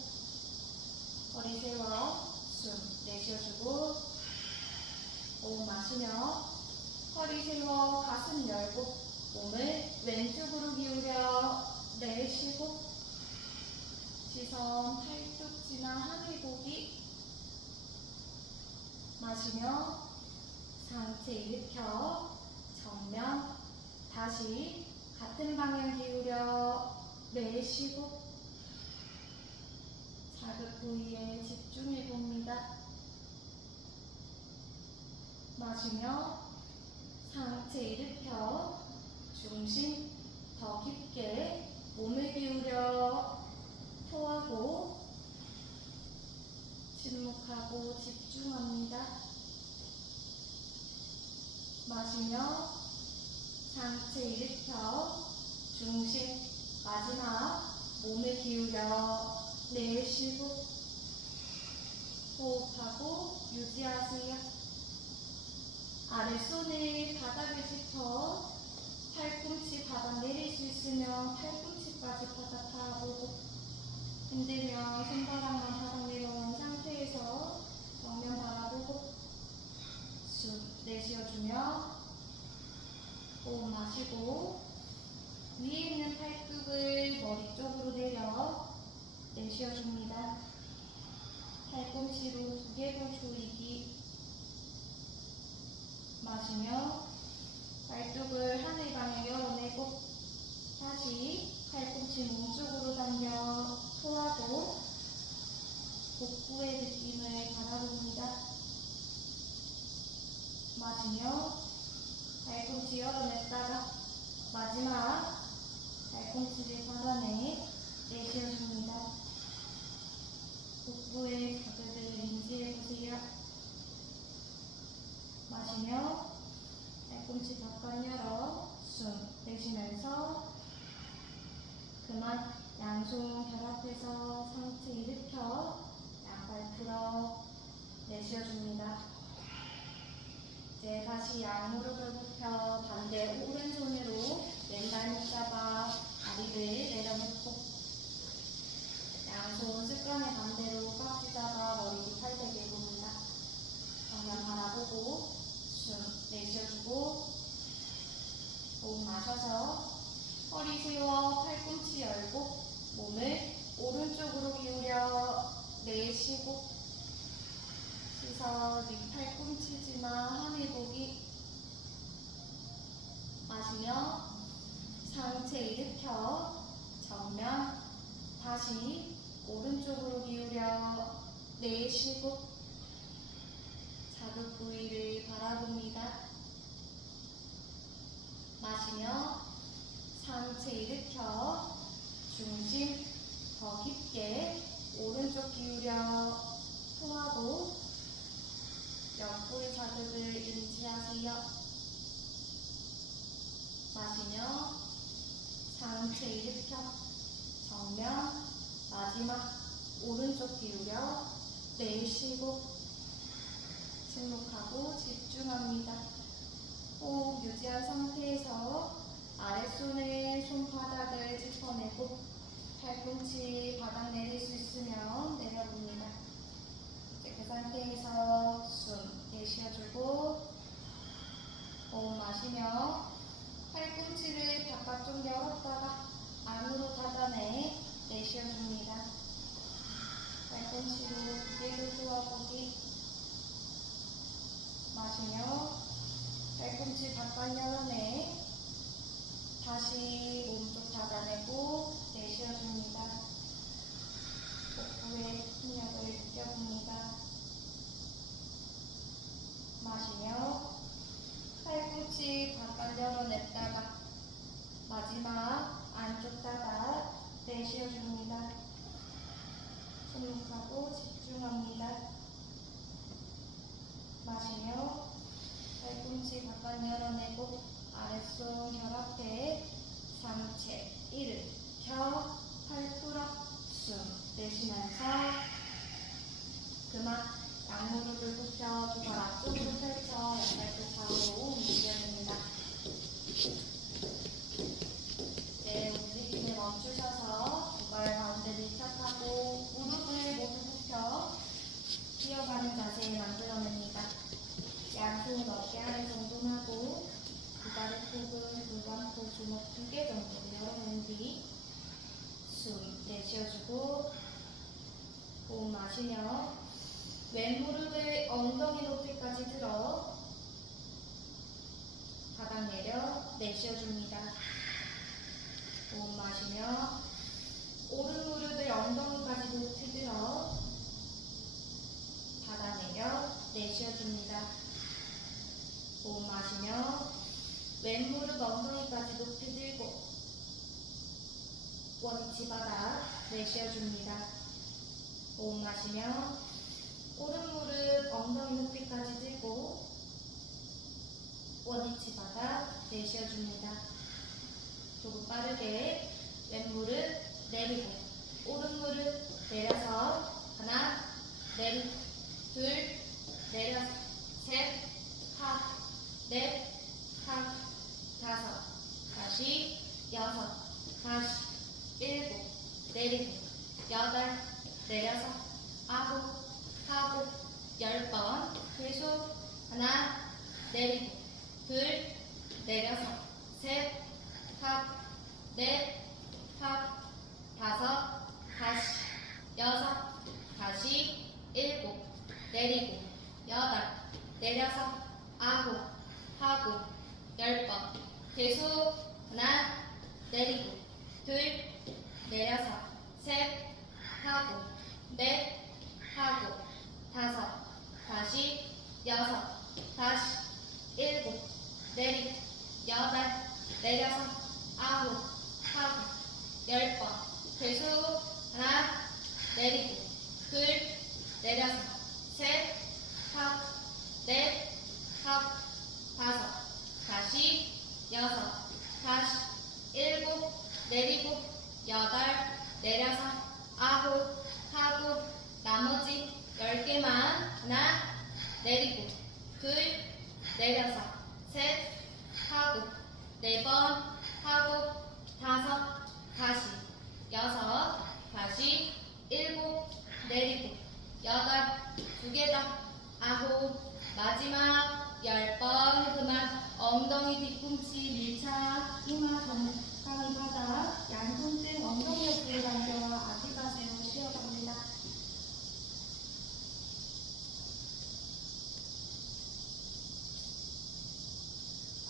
허리 세워 숨 내쉬어주고 호흡 마시며 허리 세워 가슴 열고 몸을 왼쪽으로 기울여 내쉬고 시선 팔뚝 지나 하늘 보기. 마시며 상체 일으켜 정면 다시 같은 방향 기울여 내쉬고 자극 부위에 집중해 봅니다. 마시며 상체 일으켜 중심 더 깊게 몸을 기울여 토하고 침묵하고 집중합니다. 마시며 상체 일으켜 중심 마지막 몸을 기울여 내쉬고 호흡하고 유지하세요. 아랫손을 바닥에 짚어 팔꿈치 바닥 내릴 수 있으면 팔꿈치까지 바닥 닿아보고 힘들면 손바닥만 바닥 내려온 상태에서 정면 바라보고 숨 내쉬어주며 호흡 마시고 위에 있는 팔뚝을 머리 쪽으로 내려 내쉬어줍니다. 팔꿈치로 두개골 조이기 마시며 팔뚝을 하늘 방향 열어내고 다시 팔꿈치 몸쪽으로 당겨 토하고 복부의 느낌을 바라봅니다. 마시며 팔꿈치 열어냈다가 마지막 팔꿈치를 받아내 내쉬어줍니다. 복부의 자극을 인지해보세요. 마시며 팔꿈치 바깥 열어 숨 내쉬면서 그만 양손 결합해서 상체 일으켜 양발 풀어 내쉬어줍니다. 이제 다시 양무릎을 굽혀 반대 오른손으로 왼발목 잡아 다리를 내려놓고 양손 습관에 반대로 깍지 잡아 머리 뒤 팔대기 해봅니다. 정면 바라보고 숨 내쉬어주고 호흡 마셔서 허리 세워 팔꿈치 열고 몸을 오른쪽으로 기울여 내쉬고 시선 윗팔꿈치지만 하늘 보기 마시며 상체 일으켜 정면 다시 오른쪽으로 기울여 내쉬고 자극 부위를 바라봅니다. 마시며 상체 일으켜 중심 더 깊게 오른쪽 기울여 토하고 옆구리 자극을 인지하세요. 마시며 상체 일으켜 정면 마지막 오른쪽 기울여 내쉬고 침묵하고 집중합니다. 호흡 유지한 상태에서 아랫손을 손바닥을 짚어내고 팔꿈치 바닥 내릴 수 있으면 내려봅니다. 이제 그 상태에서 숨 내쉬어주고 호흡 마시며 팔꿈치를 바깥쪽 열었다가 안으로 닫아내 내쉬어줍니다. 팔꿈치로 두개를 조아보기 마시며 팔꿈치 바깥 열어내 다시 몸쪽 닫아내고 내쉬어줍니다. 복부의 힘력을 느껴봅니다. 마시며 팔꿈치 바깥 열어냈다가 마지막 안쪽 닫아 내쉬어줍니다. 침묵하고 집중합니다. 마시며 팔꿈치 바깥 열어내고 아랫손 결합해 상체 일으켜 팔 풀어 숨 내쉬면서 그만 양무릎을 굽혀 두 발 앞쪽으로 펼쳐 양발끝 좌우로 움직여줍니다. 네, 움직임을 멈추셔서 두 발 가운데 밀착하고 무릎을 모두 굽혀 뛰어가는 자세를 만들어냅니다. 양손 어깨 아래 정돈하고 두 발의 폭은 골반폭 주먹 2개 정도 열어낸 뒤 숨 내쉬어주고 호흡 마시며 왼 무릎을 엉덩이 높이까지 들어 내쉬어줍니다. 호흡 마시며 오른 무릎을 엉덩이까지 높이 들어 받아내며 내쉬어줍니다. 호흡 마시며 왼 무릎 엉덩이까지 높이 들고 원위치 받아 내쉬어줍니다. 호흡 마시며 오른 무릎 엉덩이 높이까지 들고 원위치 받아 내쉬어줍니다. 조금 빠르게 왼 무릎 내리고 오른 무릎 내려서 하나 내리고 둘 내려서 셋 하 넷 하 다섯 다시 여섯 다시 일곱 내리고 여덟 내려서 아홉 하고 10번 계속 하나 내리고 둘 내려서 셋 하 넷 하 다섯 다시 여섯 다시 일곱 내리고 여덟 내려서 아홉 하고 10번 계속 하나 내리고 둘 내려서 셋 하고 넷 하고 다섯 다시 여섯 다시 일곱 내리고 여덟 내려서 아홉 하고 10번 계속 하나 내리고 둘 내려서 셋 하고 넷 하고 다섯 다시 여섯 다시 일곱 내리고 여덟 내려서 아홉 하고 나머지 10개만 하나 내리고 둘 내려서 셋 하고 4번 하고 다섯 다시 여섯 다시 일곱 내리고 여덟 2개 더 아홉 마지막 10번 그만 엉덩이 뒤꿈치 밀착 이마 강의 바닥 양손 등 엉덩이 옆으로 당겨와 아기 자세로 쉬어갑니다.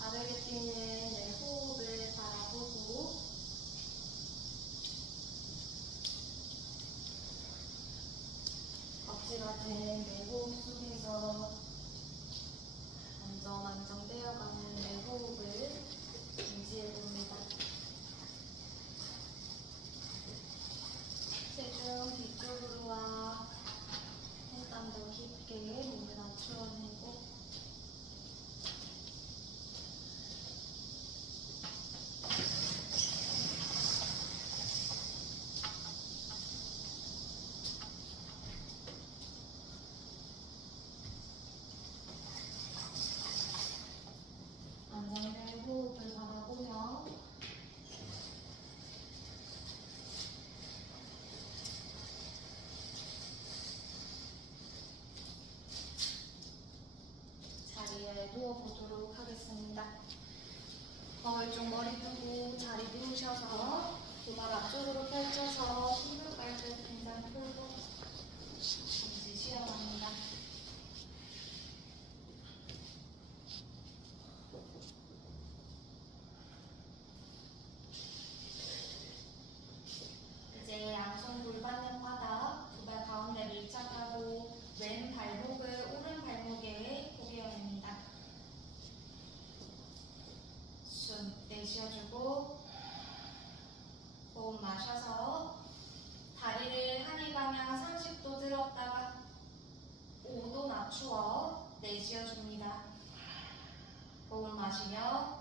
아래게 뛰는 내 호흡을 바라보고 억지 같은 내 호흡 속에서 만정 떼어가는 내 호흡을 유지해봅니다. 체중 뒤쪽으로 와 한땀 더 깊게 몸을 낮추어내고 안정된 호흡을 바라보며 자리에 누워보도록 하겠습니다. 거울 쪽 머리 펴고 자리 누우셔서 두 발 앞쪽으로 펼쳐서 숨을 갈듯 긴장 풀고 잠시 쉬어갑니다. 이제 양손 골반 옆 바닥 두 발 가운데 밀착하고 왼 발목을 오른 발목에 포개어냅니다. 숨 내쉬어주고 호흡 마셔서 다리를 하늘 방향 30도 들었다가 5도 낮추어 내쉬어줍니다. 호흡 마시며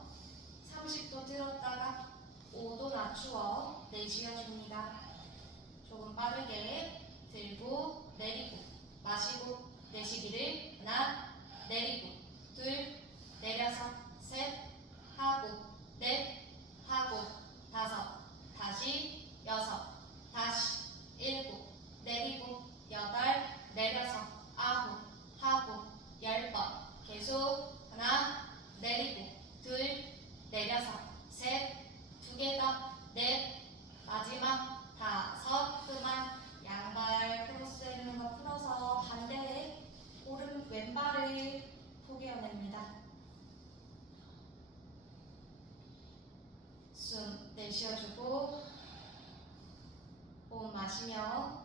30도 들었다가 5도 낮추어 내쉬어줍니다. 조금 빠르게 들고 내리고 마시고 내쉬기를 하나 내리고 둘 내려서 셋 하고 넷 하고 다섯 다시 여섯 다시 일곱 내리고 여덟 내려서 아홉 하고 10번 계속 하나 내리고 둘 내려서 셋 2개 더 넷 마지막 다섯 그만 양발 크로스되는 거 풀어서 반대에 왼발을 포개어냅니다. 숨 내쉬어주고 호흡 마시며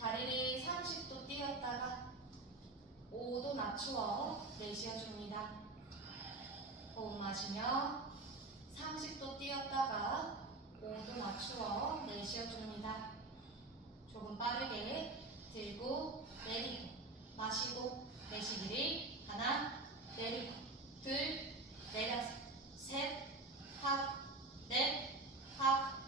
다리를 30도 띄었다가 5도 낮추어 내쉬어줍니다. 호흡 마시며 30도 띄었다가 5도 낮추어 내쉬어줍니다. 조금 빠르게 들고 내리고 마시고 내쉬기를 하나 내리고 둘 내려서 셋 팍 넷 팍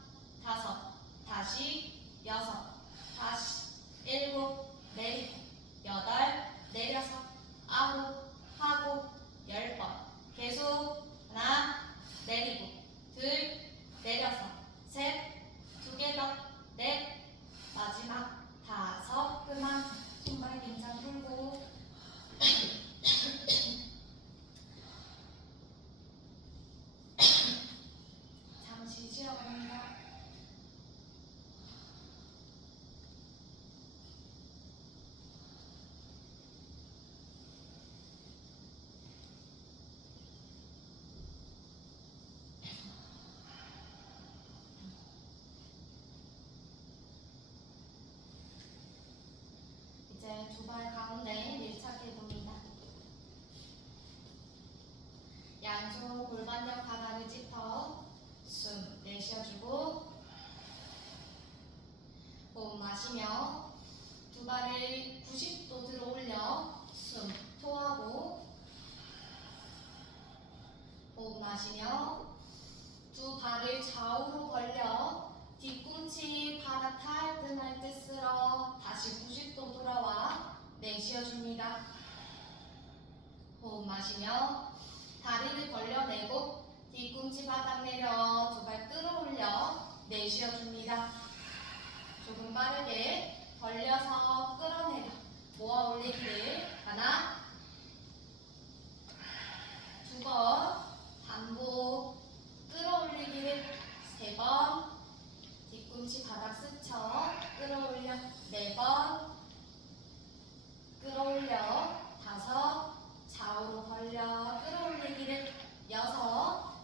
다섯 다시 여섯 다시 일곱 내리고 여덟 내려서 아홉 하고 10번 계속 하나 내리고 둘 내려서 셋 두 개 더 넷 마지막 다섯 그만 손발 긴장 풀고 잠시 쉬어갑니다. 이제 두 발 가운데 밀착해 봅니다. 양손 골반 옆 바닥을 짚어 숨 내쉬어주고 호흡 마시며 두 발을 90도 들어 올려 숨 토하고 호흡 마시며 두 발을 좌우로 벌려 뒤꿈치 바닥 닿을 듯 말 듯 쓸어 다시 90도 돌아와 내쉬어줍니다. 호흡 마시며 다리를 벌려내고 뒤꿈치 바닥 내려 두 발 끌어올려 내쉬어줍니다. 조금 빠르게 벌려서 끌어내려 모아 올리기를 하나 두 번 반복 끌어올리기를 세 번 뒤꿈치 바닥 스쳐 끌어올려 네 번 끌어올려 다섯 좌우로 벌려 끌어올리기를 여섯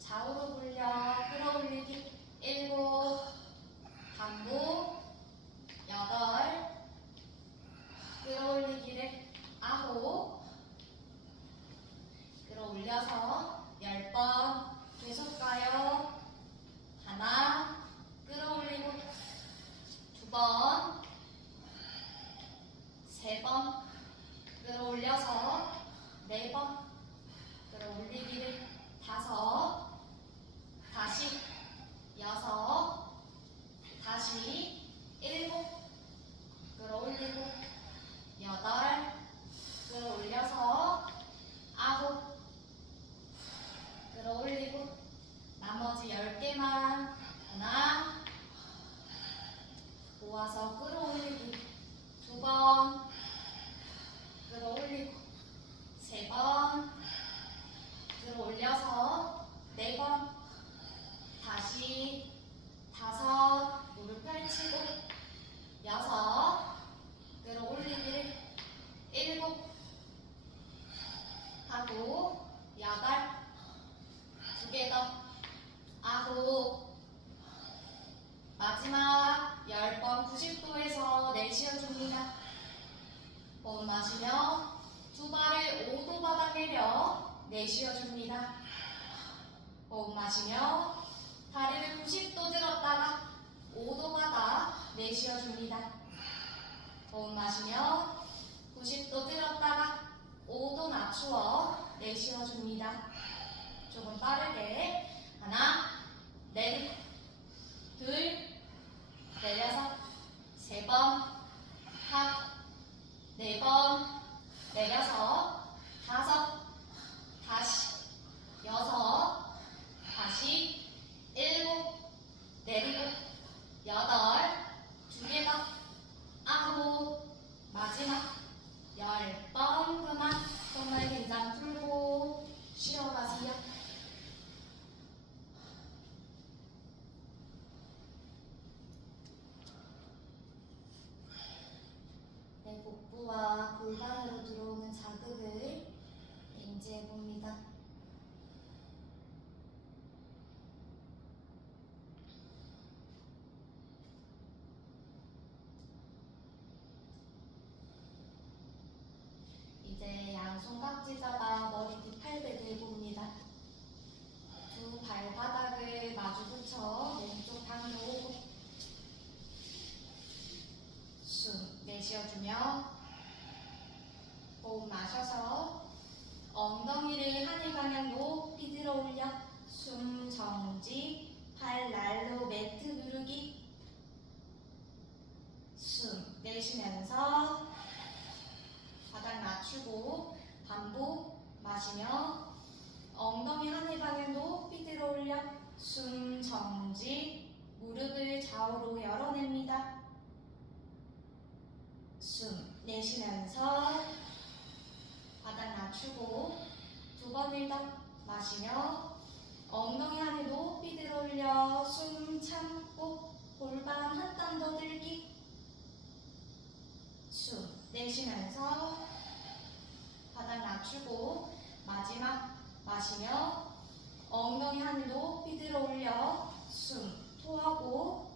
좌우로 벌려 끌어올리기 일곱 반복 여덟 끌어올리기를 아홉 끌어올려서 10번 계속 가요. 하나 끌어올리고 두 번 세 번 끌어올려서 네 번 끌어올리기를 다섯 다시 여섯 다시 일곱 끌어올리고 여덟 끌어올려서 아홉 끌어올리고 나머지 10개만 하나 모아서 끌어올리기 두 번 끌어올리고 세 번 끌어올려서 네 번 다시 다섯 무릎 펼치고 여섯 끌어올리기를 일곱 하고 여덟 두 개 더 아홉 마지막 10번 90도에서 내쉬어줍니다. 호흡 마시며 두 발을 5도 바닥 내려 내쉬어줍니다. 호흡 마시며 다리를 90도 들었다가 5도 바닥 내쉬어줍니다. 호흡 마시며 90도 들었다가 5도 낮추어 내쉬어줍니다. 조금 빠르게 하나 내리고 둘 내려서 세 번 팍 네 번 내려서 다섯 다시 여섯 다시 일곱 내리고 여덟 두 개 더 아홉 마지막 10번 그만 손발 긴장 풀고 쉬어가세요. 양손 깍지 잡아 머리 뒤팔베개 해봅니다. 두 발바닥을 마주 붙여 왼쪽 당겨오고 숨 내쉬어주며 호흡 마셔서 엉덩이를 하늘 방향 높이 들어 올려 숨 정지 발 날로 매트 누르기 숨 내쉬면서 바닥 낮추고 반복 마시며 엉덩이 하늘 방향 높이 들어 올려 숨 정지 무릎을 좌우로 열어냅니다. 숨 내쉬면서 바닥 낮추고 두 번을 더 마시며 엉덩이 하늘 높이 들어 올려 숨 참고 골반 한 땀 더 들기 숨 내쉬면서 바닥 낮추고 마지막 마시며 엉덩이 하늘 높이 들어 올려 숨 토하고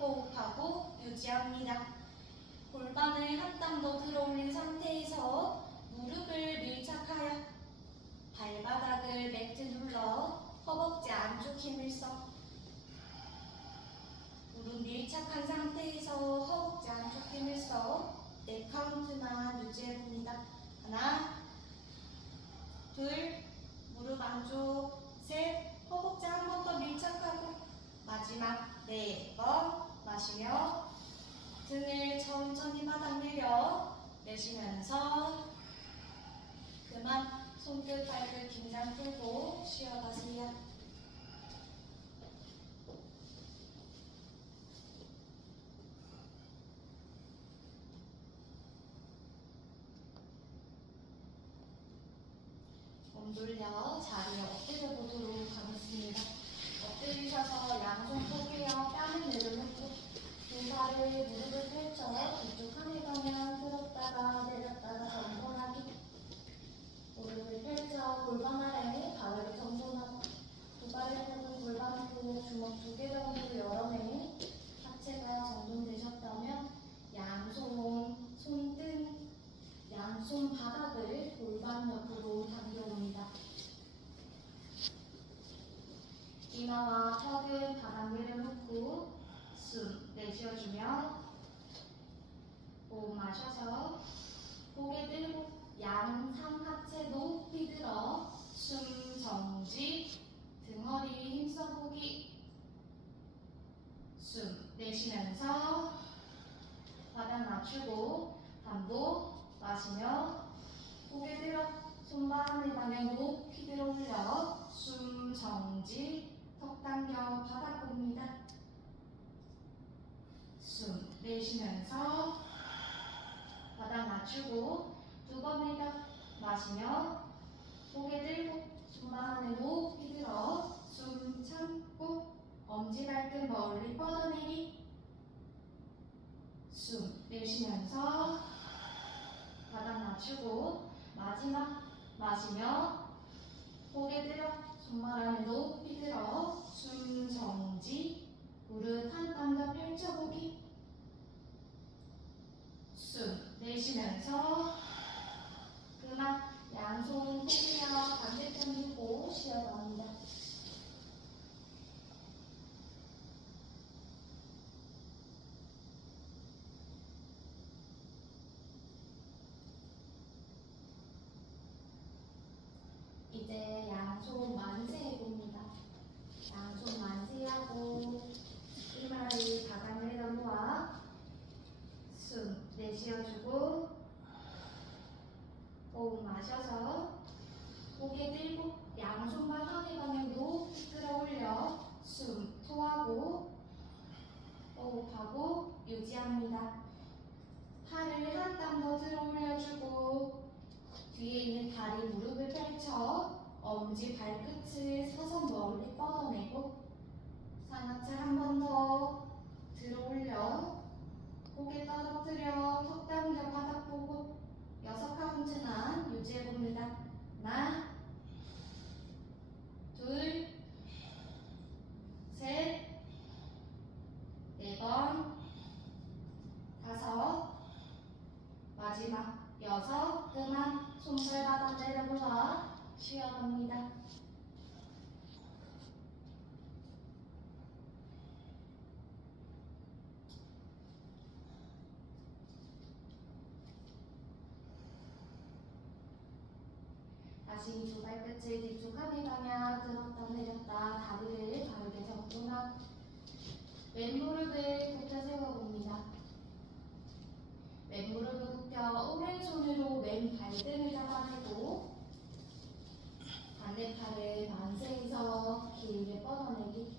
호흡하고 유지합니다. 골반을 한 땀 더 들어 올린 상태에서 무릎을 밀착하여 발바닥을 매트 눌러 허벅지 안쪽 힘을 써 무릎 밀착한 상태에서 허벅지 안쪽 힘을 써 4카운트만 유지해봅니다. 하나, 둘, 무릎 안쪽, 셋, 허벅지 한 번 더 밀착하고 마지막 4번 마시며 등을 천천히 바닥 내려 내쉬면서 그만 손끝 발끝 긴장 풀고 쉬어가세요. 몸 돌려 자리에 엎드려 보도록 하겠습니다. 엎드리셔서 양손 포개어 뺨을 내려놓고 두 발을 무릎을 펼쳐 이쪽 하늘 방향 들었다가 내렸다가 정돈하기 무릎을 펼쳐 골반 아래 가위를 정돈하고 두 발을 펴고 골반 펴고 주먹 2개 정도 열어내 하체가 정돈되셨다면 양손 손등 양손 바닥을 골반 옆으로 당겨옵니다. 이마와 턱은 바닥 내려놓고 숨 내쉬어주며 호흡 마셔서 고개 들고 양상 하체 높이 들어 숨 정지 등허리 힘써보기 숨 내쉬면서 바닥 낮추고 반복 마시며 고개 들어 손발 하늘 방향 높이 들어 올려 숨 정지 턱 당겨 바닥 봅니다. 숨 내쉬면서 바닥 낮추고 두 번을 더 마시며 고개 들고 손발 하늘 높이 들어 숨 참고 엄지발끝 멀리 뻗어내기 숨 내쉬면서 바닥 낮추고 마지막 마시며 고개 들어 손발 하늘 높이 들어 숨 정지 무릎 한 땀 더 펼쳐보기 숨 내쉬면서 그만 양손 포개어 반대편 두고 쉬어갑니다. 이제 양손 만세 해봅니다. 양손 만세하고 이마를 바닥 내려놓아 숨 내쉬어주고 호흡 마셔서 고개 들고 양손발 하늘 방향 높이 끌어올려 숨 토하고 호흡하고 유지합니다. 팔을 한 땀 더 들어 올려주고 뒤에 있는 다리 무릎을 펼쳐 엄지 발끝을 서서 멀리 뻗어내고 상하체 한 번 더 들어 올려 고개 떨어뜨려 턱 당겨 바닥 보고 6카운트만 유지해봅니다. 하나, 둘, 셋, 4번, 5, 마지막 6, 그만. 마지막 손발바닥 내려놓아 쉬어갑니다. 다시 두 발끝을 뒤쪽 하늘 방향 들었다 내렸다 다리를 바르게 접거나 왼무릎을 굽혀 세워봅니다. 왼무릎을 굽혀 오른손으로 왼 발등을 잡아내고 반대팔을 만세에서 길게 뻗어내기.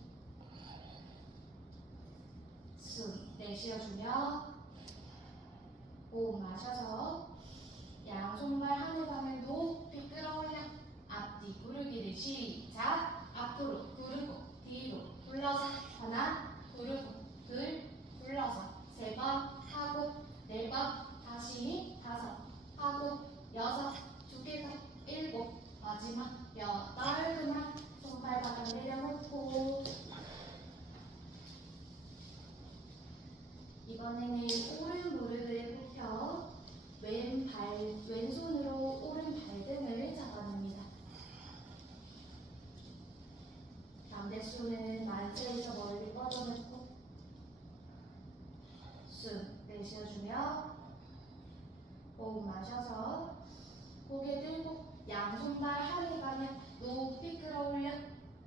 숨 내쉬어주며 호흡 마셔서 양손발 하늘 방향 높이 끌어올려 앞뒤 구르기를 시작. 앞으로 구르고 뒤로 굴러서 하나 구르고 둘 굴러서 세 번 하고 네 번 다시 다섯 하고 여섯 두 개가 일곱 마지막 여덟. 그만 손발바닥 내려놓고 이번에는 오른 무릎을 굽혀 왼손으로 오른 발등을 잡아냅니다. 반대손은 만세에서 멀리 뻗어놓고 숨 내쉬어주며 호흡 마셔서 고개 들고 양손발 하늘 방향 높이 끌어올려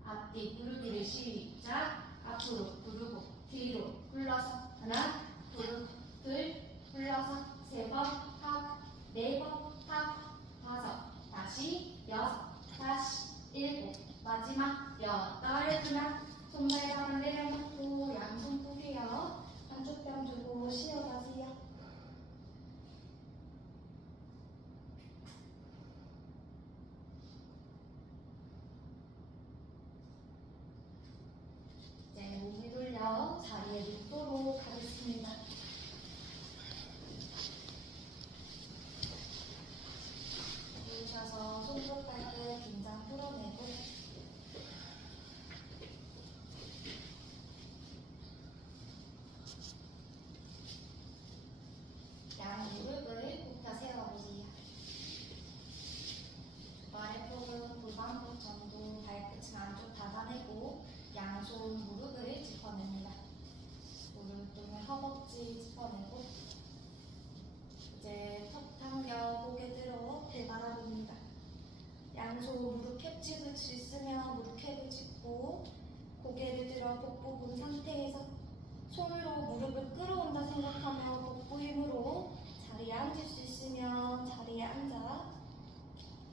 앞뒤 구르기를 시작. 앞으로 구르고 뒤로 굴러서 하나 구르고 둘 굴러서 세 번 하고 네 번 하고 다섯 다시 여섯 다시 일곱 마지막 여덟. 그만 손발바닥 내려놓고 양손 푸세요. 한쪽 뺨 주고 쉬어가세요. 이제 몸을 돌려 자리에 눕도록 하겠습니다. 누우셔서 손톱 발끝 긴장 풀어내고 양 무릎을 굽혀 세워보세요. 두 발의 폭은 골반폭 전부 발끝은 안쪽 닫아내고 양손 무릎을 짚어냅니다. 무릎 또는 허벅지 짚어내고 이제 턱 당겨 고개 들어 배 바라봅니다. 양손 무릎 캡 짚을 수 있으면 무릎 캡을 짚고 고개를 들어 복부 본 상태에서 손으로 무릎을 끌어온다 생각하며 복부 힘으로 자리에 앉을 수 있으면 자리에 앉아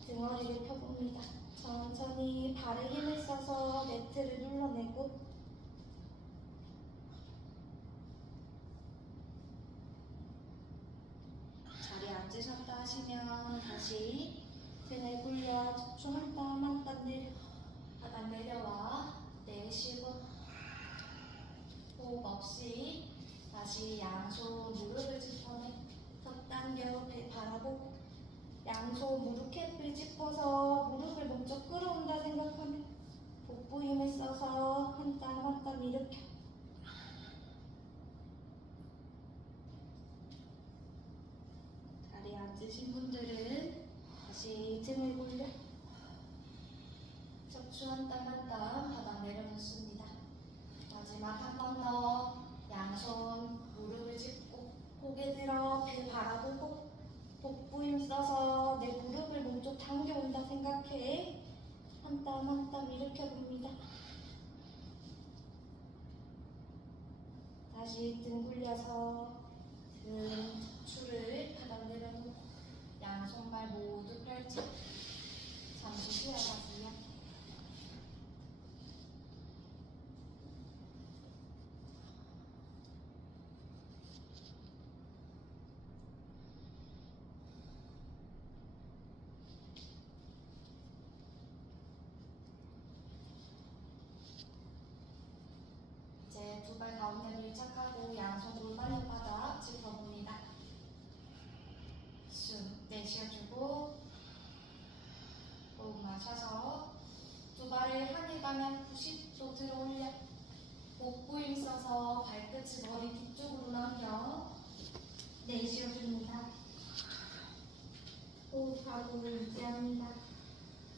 등허리를 펴봅니다. 천천히 발에 힘을 써서 매트를 눌러내고 자리에 앉으셨다 하시면 다시 등을 굴려 척추 한 땀 한 땀 내려 바닥 내려와 내쉬고 호흡 없이 다시 양손 무릎을 짚어내 턱 당겨 배 바라보고 양손 무릎 캡을 짚어서 무릎을 먼저 끌어온다 생각하면 복부 힘을 써서 한 땀 한 땀 일으켜 자리에 앉으신 분들은 다시 등을 굴려 척추 한 땀 한 땀 바닥 내려놓습니다. 마지막 한 번 더 양손 무릎을 짚고 고개 들어 배 바라보고 복부 힘 써서 내 무릎을 먼저 당겨온다 생각해 한 땀 한 땀 일으켜봅니다. 다시 등 굴려서 등 척추를 바닥 내려놓고 양손발 모두 펼쳐 잠시 쉬어가세요. 이제 두 발 가운데 밀착하고 양손 골반 바닥 짚어봅니다. 숨 내쉬어주고 호흡 마셔서 두 발을 하늘 방향 90도 들어 올려 복부 힘 써서 발끝을 머리 뒤쪽으로 넘겨 내쉬어줍니다. 호흡하고 유지합니다.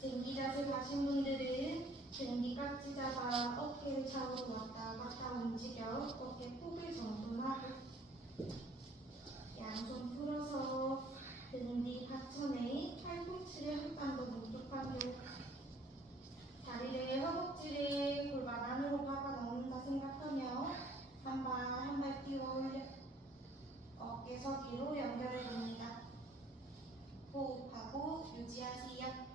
등기 자세 가신 분들은 등기 깍지 잡아 어깨를 좌우로 왔다 갔다 움직여 어깨 폭을 정돈하고 양손 풀어서 등 뒤 하천에 팔꿈치를 한 번 더 뭉툭하고 다리를 허벅지를 골반 안으로 박아 넣는다 생각하며 한 발 뛰어 올려 어깨 서기로 연결해 봅니다. 호흡하고 유지하세요.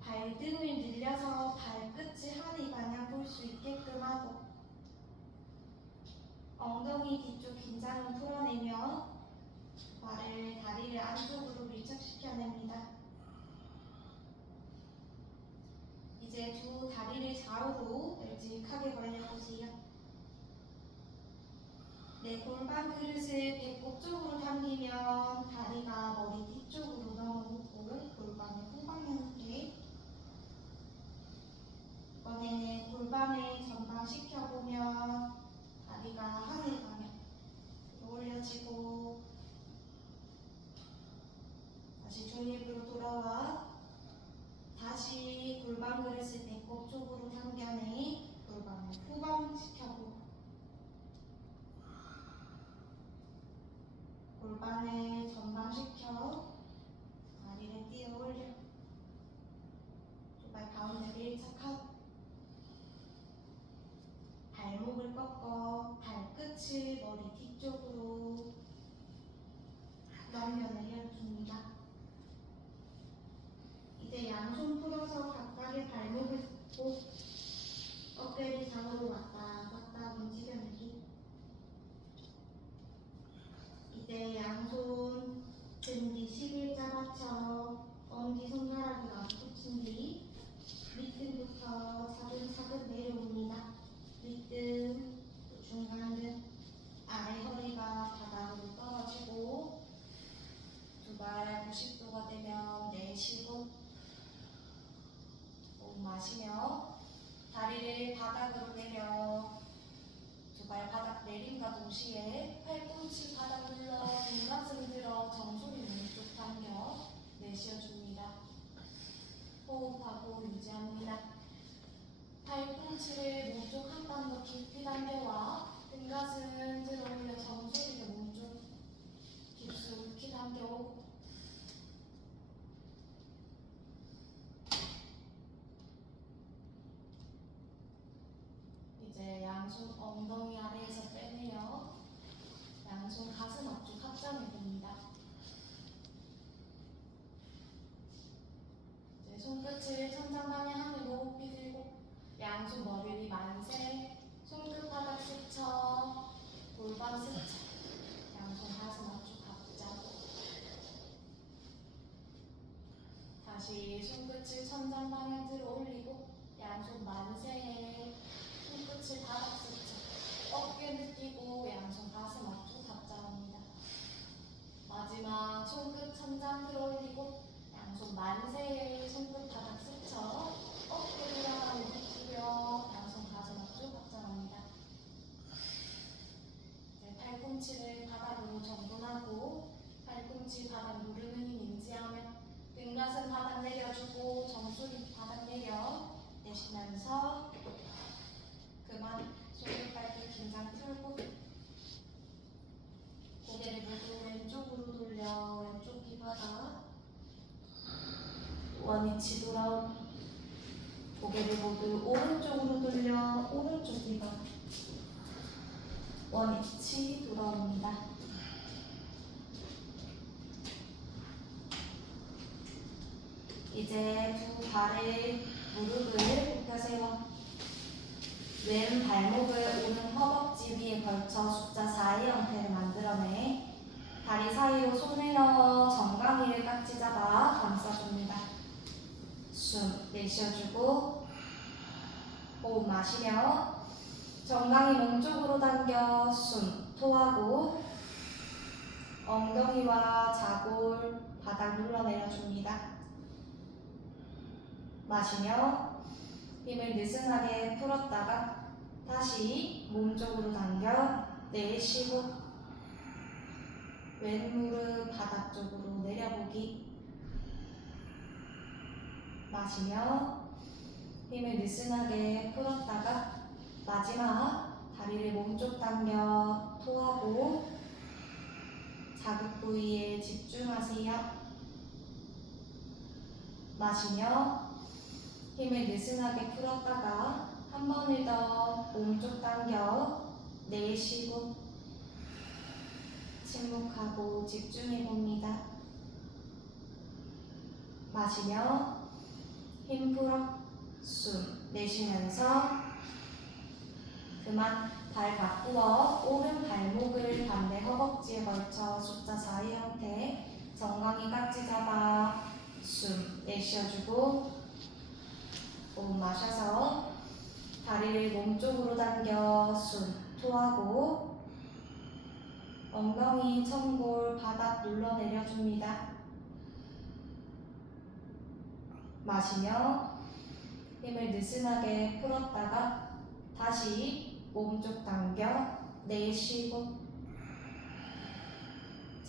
발등을 늘려서 발끝이 하늘 방향 볼 수 있게끔 하고 엉덩이 뒤쪽 긴장을 풀어내며 다리를 안쪽으로 밀착시켜냅니다. 이제 두 다리를 좌우로 널찍하게 벌려보세요. 내 골반 그릇을 배꼽 쪽으로 당기면 다리가 머리 뒤쪽으로 넘어오고 골반을 후방향에 이번에는 골반을 전방시켜보면 다리가 하늘 방향 올려지고 다시 중립으로 돌아와 다시 골반 그릇을 배꼽 쪽으로 당겨내 골반을 후방시켜보고 골반을 전방시켜 다리를 띄어 올려 두 발 가운데 밀착하고 발목을 꺾어 발끝을 머리 뒤쪽으로 넘겨 내려줍니다. 이제 양손 풀어서 각각의 발목을 짚고 어깨를 좌우로 왔다 갔다 움직여내기. 이제 양손 등 뒤 11자 받쳐 엄지손가락이 맞붙인 뒤 밑등부터 차근차근 내려옵니다. 밑등, 중간등, 아래 허리가 바닥으로 떨어지고 두 발 90도가 되면 내쉬고 호흡 마시며 다리를 바닥으로 내려 두 발 바닥 내림과 동시에 팔꿈치 바닥 눌러 등가슴 들어 정수리 왼쪽 당겨 내쉬어줍니다. 호흡하고 유지합니다. 팔꿈치를 몸쪽 한 번 더 깊이 당겨와 등가슴 들어 올려 정수리를 몸쪽 깊숙이 당겨오고 이제 양손 엉덩이 아래에서 빼내어 양손 가슴 앞쪽 합장해 봅니다. 이제 손끝을 천장 방향 하늘 높이 들고 양손 머리 위 만세 손끝 바닥 스쳐 골반 스쳐 양손 가슴 앞쪽 합장 다시 손끝을 천장 방향 들어 올리고 양손 만세해 손끝을 바닥 스쳐 어깨 느끼고 양손 가슴 앞쪽 합장합니다. 마지막 손끝 천장 들어 올리고 양손 만세해 손끝 바닥 스쳐 어깨 돌아가는 느끼며 양손 가슴 앞쪽 합장합니다. 이제 팔꿈치를 바닥으로 정돈하고 팔꿈치 바닥 누르는 힘 인지하며 등가슴 바닥 내려주고 정수리 바닥 내려 내쉬면서 그만 손끝 발끝 긴장 풀고 고개를 모두 왼쪽으로 돌려 왼쪽 귀 바닥 원위치 돌아오고 고개를 모두 오른쪽으로 돌려 오른쪽 귀 바닥 원위치 돌아옵니다. 이제 두 발을 무릎을 굽혀 세워 왼 발목을 오른 허벅지 위에 걸쳐 숫자 4의 형태를 만들어내 다리 사이로 손을 넣어 정강이를 깍지 잡아 감싸줍니다. 숨 내쉬어주고 호흡 마시며 정강이 몸쪽으로 당겨 숨 토하고 엉덩이와 자골 바닥 눌러내려줍니다. 마시며 힘을 느슨하게 풀었다가 다시 몸쪽으로 당겨 내쉬고 왼 무릎 바닥 쪽으로 내려보기. 마시며 힘을 느슨하게 풀었다가 마지막 다리를 몸쪽 당겨 토하고 자극 부위에 집중하세요. 마시며 힘을 느슨하게 풀었다가 한 번을 더 몸쪽 당겨 내쉬고 침묵하고 집중해 봅니다. 마시며 힘 풀어 숨 내쉬면서 그만 발 바꾸어 오른 발목을 반대 허벅지에 걸쳐 숫자 4의 형태 정강이 깍지 잡아 숨 내쉬어주고 호흡 마셔서 다리를 몸쪽으로 당겨 숨 토하고 엉덩이 천골 바닥 눌러 내려줍니다. 마시며 힘을 느슨하게 풀었다가 다시 몸쪽 당겨 내쉬고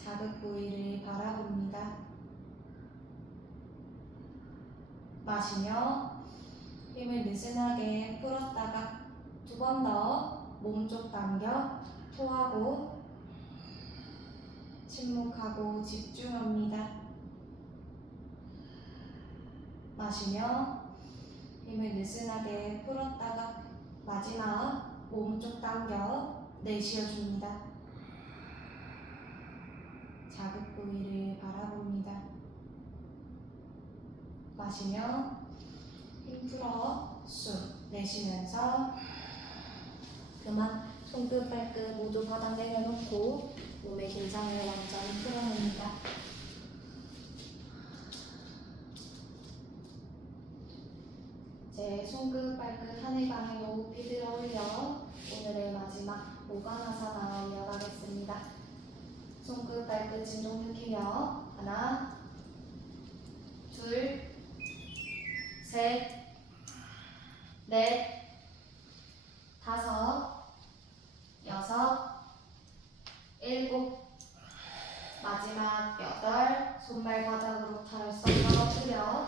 자극 부위를 바라봅니다. 마시며 힘을 느슨하게 풀었다가 두 번 더 몸쪽 당겨 토하고 침묵하고 집중합니다. 마시며 힘을 느슨하게 풀었다가 마지막 몸쪽 당겨 내쉬어줍니다. 자극 부위를 바라봅니다. 마시며 힘 풀어 숨 내쉬면서 그만 손끝 발끝 모두 바닥 내려놓고 몸의 긴장을 완전히 풀어냅니다. 이제 손끝 발끝 하늘방에 높이 들어 올려 오늘의 마지막 오가나사나 이어가겠습니다. 손끝 발끝 진동 느끼며 하나 둘 셋 넷 다섯 여섯 일곱 마지막 여덟 손발 바닥으로 털썩 떨어뜨려